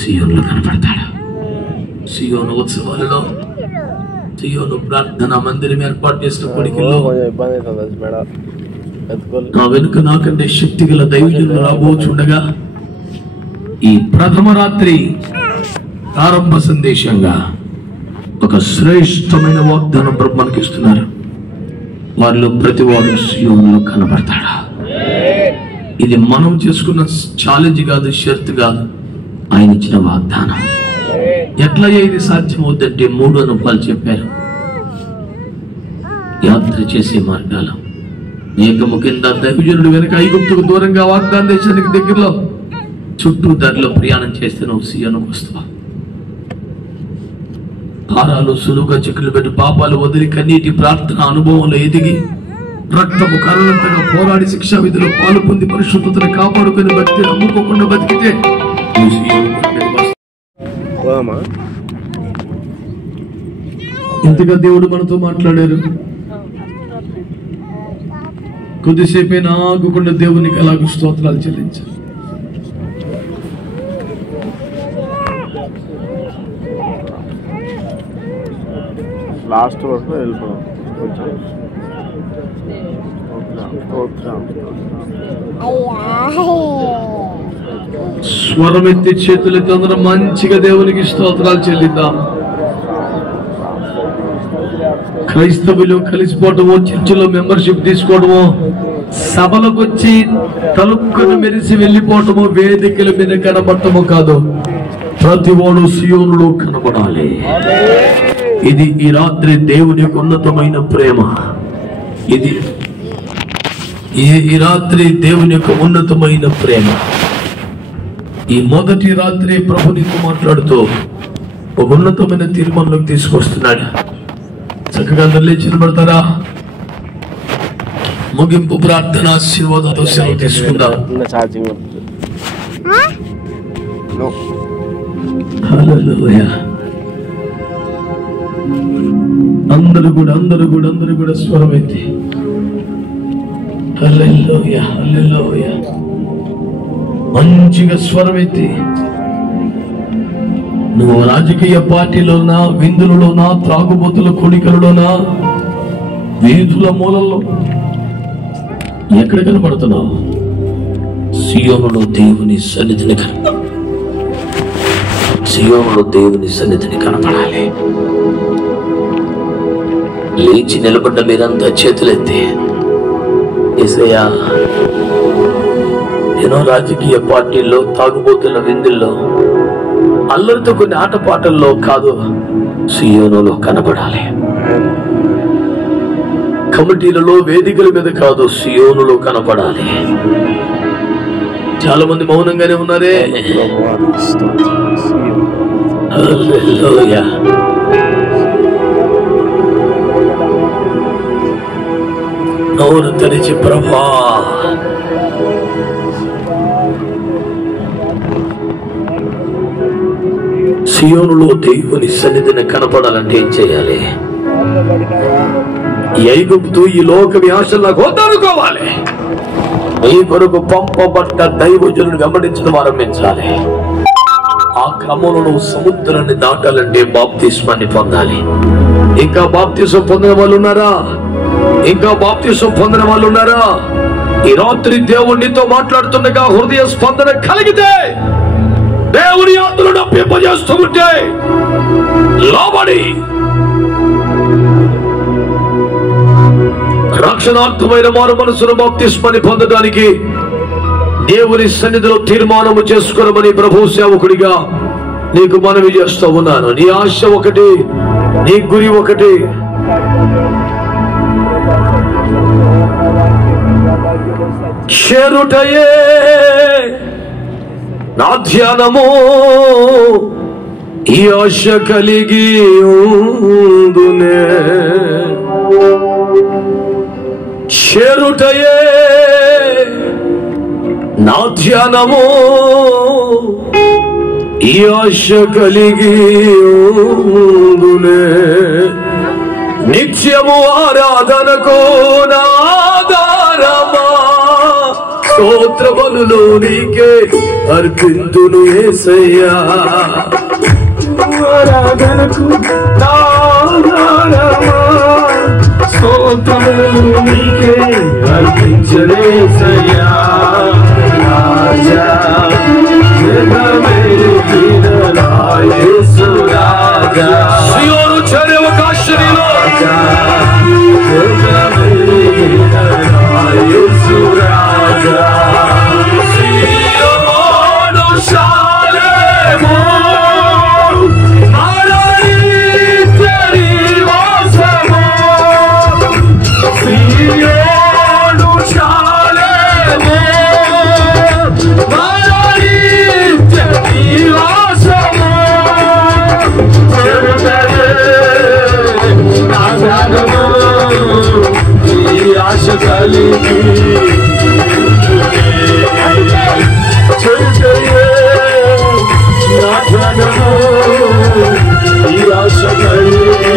సియోనులో కనపడతాడు. సియోను ఉత్సవాలలో, సియోను ప్రార్థన మందిరం ఏర్పాటు చేసిన కొడుకుల్లో నా వెనుక నాకంటే శక్తి గల దైవజనులు రాబోచుండగా ఈ ప్రథమ రాత్రి ప్రారంభ సందేశంగా ఒక శ్రేష్టమైన వాగ్దానం మనకి ఇస్తున్నారు. వారిలో ప్రతివాడు సియోనులో కనబడతాడా? ఇది మనం చేసుకున్న ఛాలెంజ్ కాదు, షరతు కాదు, ఆయన ఇచ్చిన వాగ్దానం. ఎట్లా ఇది సాధ్యమవుతుందంటే 3 అనుభవాలు చెప్పారు. యాత్ర చేసే మార్గాలు, ఏకము కింద దైవజనుడు వెనక ఐగుప్తుకు దూరంగా వాగ్దాన దేశానికి దగ్గరలో చుట్టూ దారిలో ప్రయాణం చేస్తే నువ్వు సియోనుకు వస్తావు. భారాలు సులువుగా చిక్కులు పెట్టి పాపాలు వదిలి కన్నీటి ప్రార్థన అనుభవంలో ఎదిగి రక్తము కరుణంతగా పోరాడి శిక్షా విధిలో పాలు పొంది పరిశుద్ధతను కాపాడుకుని బతికి నమ్ముకోకుండా బతికితే ఇంతగా దేవుడు మనతో మాట్లాడారు. కొద్దిసేపైనా ఆగకుండా దేవునికి అలాగూ స్తోత్రాలు చెల్లించారు. లాస్ట్ వరకు వెళ్ళిపోయాం. స్వరం ఎత్తి చేతులెత్తి అందరం మంచిగా దేవునికి స్తోత్రాలు చెల్లిద్దాం. క్రైస్తవులు కలిసిపోవటము, చర్చిలో మెంబర్షిప్ తీసుకోవడము, సభలకు వచ్చి తలుపుకొని మెరిసి వెళ్ళిపోవటము, వేదికల మీద కనబడటము కాదు, ప్రతి వాడు సియోనులో కనబడాలి. ఇది ఈ రాత్రి దేవుని యొక్క ఉన్నతమైన ప్రేమ. ఇది ఈ రాత్రి దేవుని యొక్క ఉన్నతమైన ప్రేమ, ఈ మొదటి రాత్రి ప్రభు నీకు మాట్లాడుతూ ఒక ఉన్నతమైన తీర్మానంలోకి తీసుకొస్తున్నాడు. చక్కగా అందరూ లేచి నిలబడతారా? ముగింపు ప్రార్థన ఆశీర్వాదంతో సెలవు తీసుకుందాం. హల్లెలూయా. అందరూ కూడా స్వరమైతే హల్లెలూయా హల్లెలూయా. మంచిగా స్వరమైతే నువ్వు రాజకీయ పార్టీలోనా, విందులలోనా, త్రాగుబోతుల కొడికలలోనా, వీధుల మూలల్లో ఎక్కడ కనపడుతున్నావు? సియోనులో దేవుని సన్నిధిని కనపడాలి. లేచి నిలబడ్డ మీరంతా చేతులెత్తి, యేసయ్యా, ఎన్నో రాజకీయ పార్టీల్లో, తాగుబోతుల విందుల్లో, అల్లరితో కొన్ని ఆటపాటల్లో కాదు, సియోనులో కనపడాలి. కమిటీలలో, వేదికల మీద కాదు, సియోనులో కనపడాలి. చాలా మంది మౌనంగానే ఉన్నారే. హల్లెలూయా. నోరు తెరిచి ప్రభా, సియోనులో దేవుని సన్నిధిని కనపడాలంటే ఏం చేయాలి? ఐగుప్తు ఈ లోక వ్యాసంలో వద్దనుకోవాలి. ఈ కొరకు పంపబడ్డ దైవజనుని వెంబడించడం ఆరంభించాలి. ఆ క్రమంలో సముద్రాన్ని దాటాలంటే బాప్తిస్మాన్ని పొందాలి. ఇంకా బాప్తిసం పొందిన వాళ్ళు ఉన్నారా? ఈ రాత్రి దేవుడు నీతో మాట్లాడుతుండగా హృదయ స్పందన కలిగితే, దేవుని ఆత్మను నొప్పింపజేస్తూ ఉంటే లోబడి రక్షణార్థమైన మారు మనసును బాప్తిస్మాన్ని పొందడానికి దేవుని సన్నిధిలో తీర్మానము చేసుకోమని ప్రభు సేవకుడిగా నీకు మనవి చేస్తూ ఉన్నాను. నీ ఆశ ఒకటి, నీ గురి ఒకటి. చేరుటయే నా ధ్యానము, ఈ ఆశ కలిగి ఉందునే. చేరుటయే నా ధ్యానము, ఈ ఆశ కలిగి ఉందునే. నిత్యము ఆరాధనకు నాదారమా, స్తోత్ర బలులు నీకే అర్పింతును యేసయ్యా. ఆరాధనకు నాదారమా, స్తోత్ర బలులు నీకే అర్పించను యేసయ్యా. రాజా జగమెరిగిన యేసు రాజా, సియోను చేరే అవకాశంలో జగమెరిగిన యేసు రాజా. సియోను శాలేము మరణించ నివాసము, సియోను శాలేము మరణించ నివాసము. ఈ ఆశ కలిగి ఈ ఆశ కలిగి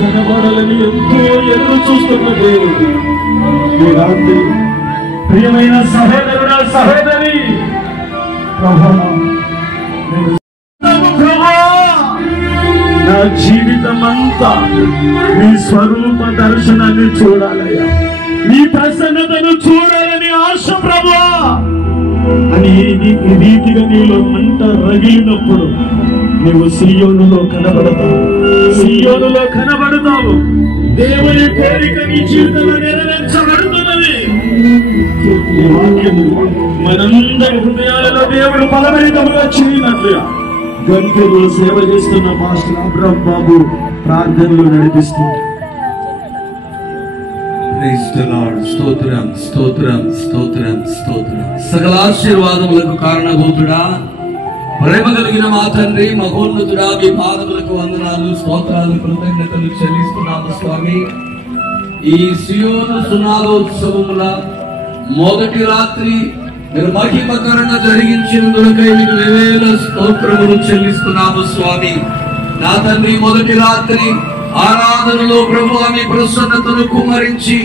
కనబడాలని ఎంతో ఎదురు చూస్తున్న దేవుడు ఈ రాత్రి ప్రియమైన సహోదరుడా సహోదరి నా జీవితం అంతా నీ స్వరూప దర్శనాన్ని చూడాలయ్యా, నీ ప్రసన్నతను చూడాలని ఆశ ప్రభువా అని ఈ రీతిగా నీలో మంట రగిలినప్పుడు నువ్వు సియోనులో కనబడతావు. దేవుని కోరిక నీ జీవితంలో నెరవేర్చబడుతున్నది. ఈ వాక్యము మనందరి హృదయాలలో దేవుడు బలభరితముగా చేయనట్లుగా గంటలు సేవ చేస్తున్న మాస్టర్ అబ్రహం బాబు ప్రార్థనలు నడిపిస్తుంది. స్తోత్రం స్తోత్రం స్తోత్రం స్తోత్రం. సకల ఆశీర్వాదములకు కారణభూతుడా, ప్రేమ కలిగిన మా తండ్రి, మహోన్నతుడా, మీ పాదములకు వందనాలు, స్తోత్రాలు, కృతజ్ఞతలు చెల్లిస్తున్నాము స్వామి. ఈ సియోను సునాదోత్సవముల మొదటి రాత్రి మీరు మహిమకరంగా జరిగించినందుకై మీకు వేవేల స్తోత్రములు చెల్లిస్తున్నాము స్వామి. నా తండ్రి, మొదటి రాత్రి ఆరాధనలో ప్రభువా మీ ప్రసన్నతను కుమ్మరించి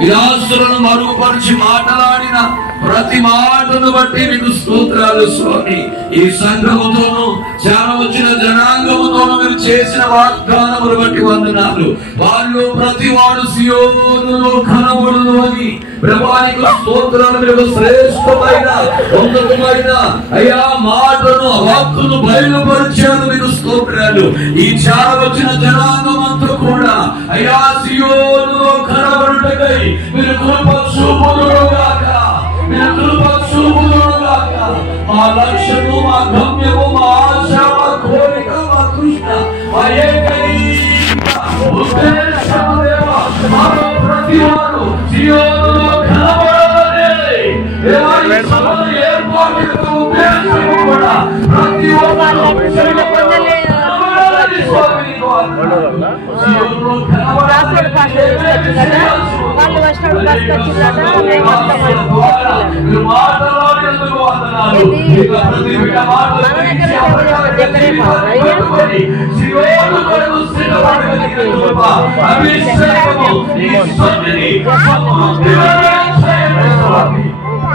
విలాసులను మరుగుపరిచి మాట్లాడిన ప్రతి మాటను బట్టి మీకు స్తోత్రాలు స్వామి. ఈ సంఘముతోను చాలా వచ్చిన జనాంగముతోను మీరు చేసిన వాగ్దానములు బట్టి వందనాలు. వాళ్ళు ప్రతి వాడు సియోనులో కనబడును అని ప్రభువానికి స్తోత్రాలు. మీరు శ్రేష్టమైన ఉన్నతమైన అయ్యా మాటను వాక్కును బయలుపరిచారు, మీకు స్తోత్రాలు. ఈ చాలా వచ్చిన జనాంగం అంతా కూడా అయ్యా సియోనులో కనబడుటకై మీరు కృప చూపుదురుగాక, మీరు కృప చూపుదురుగాక. మా లక్ష్యము, మా గమ్యము, మా ఆశ, మా కోరిక, మా కృష్ణ, మా ఏకైక ఉద్దేశము దేవా, మాలో ప్రతి వారు సియోనులో కనబడాలని దేవాని సభను ఏర్పాటుకు ఉద్దేశము కూడా ప్రతి ఒక్కరు కనబడాలని స్వామి సియోనులో కనబడాలని వాళ్ళు వచ్చినప్పుడు బస్కి వచ్చిందట.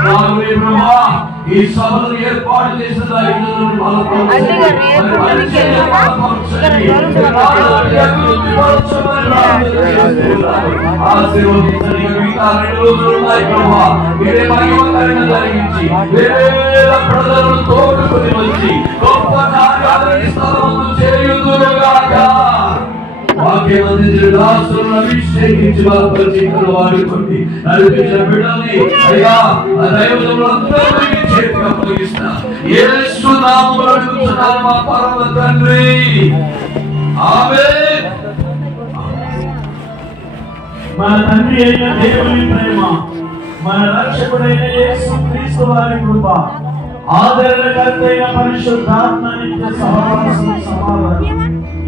ఈ సభను ఏర్పాటు చేసిన ఆశీర్వదించండి. మిగతా 2 రోజులు ఉన్నాయి ప్రభా, మీరే మహిమకరణ జరిగించి వేల ప్రజలను తోడుకొని వచ్చి గొప్ప కార్యాలను స్థలము చేయుదురుగాక. వాక్యం అందించిన దాసులను అభిషేకించి బలపరిచి వాడుకోండి. నడిపించిన బిడ్డల్ని అయ్యా దైవజనులు అందరికీ చేతికి అప్పగిస్తా. యేసు నామములో అడుగుతున్నాను మా పరమ తండ్రి, ఆమేన్. మన తండ్రి అయిన దేవుని ప్రేమ, మన రక్షకుడైన యేసు క్రీస్తు వారి కృప, ఆదరణకర్త అయిన పరిశుద్ధాత్మ నిత్య సహవాసం సమాధానం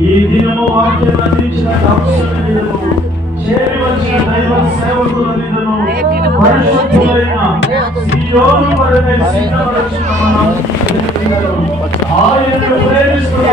ఈ దినము వాక్యం అందించిన దాసులను చేరి వచ్చిన దైవ సేవకుల మీదను పరిశుద్ధులైన సీయోను పడనే సిద్ధపరచిన ఆయనను ప్రేమిస్తున్న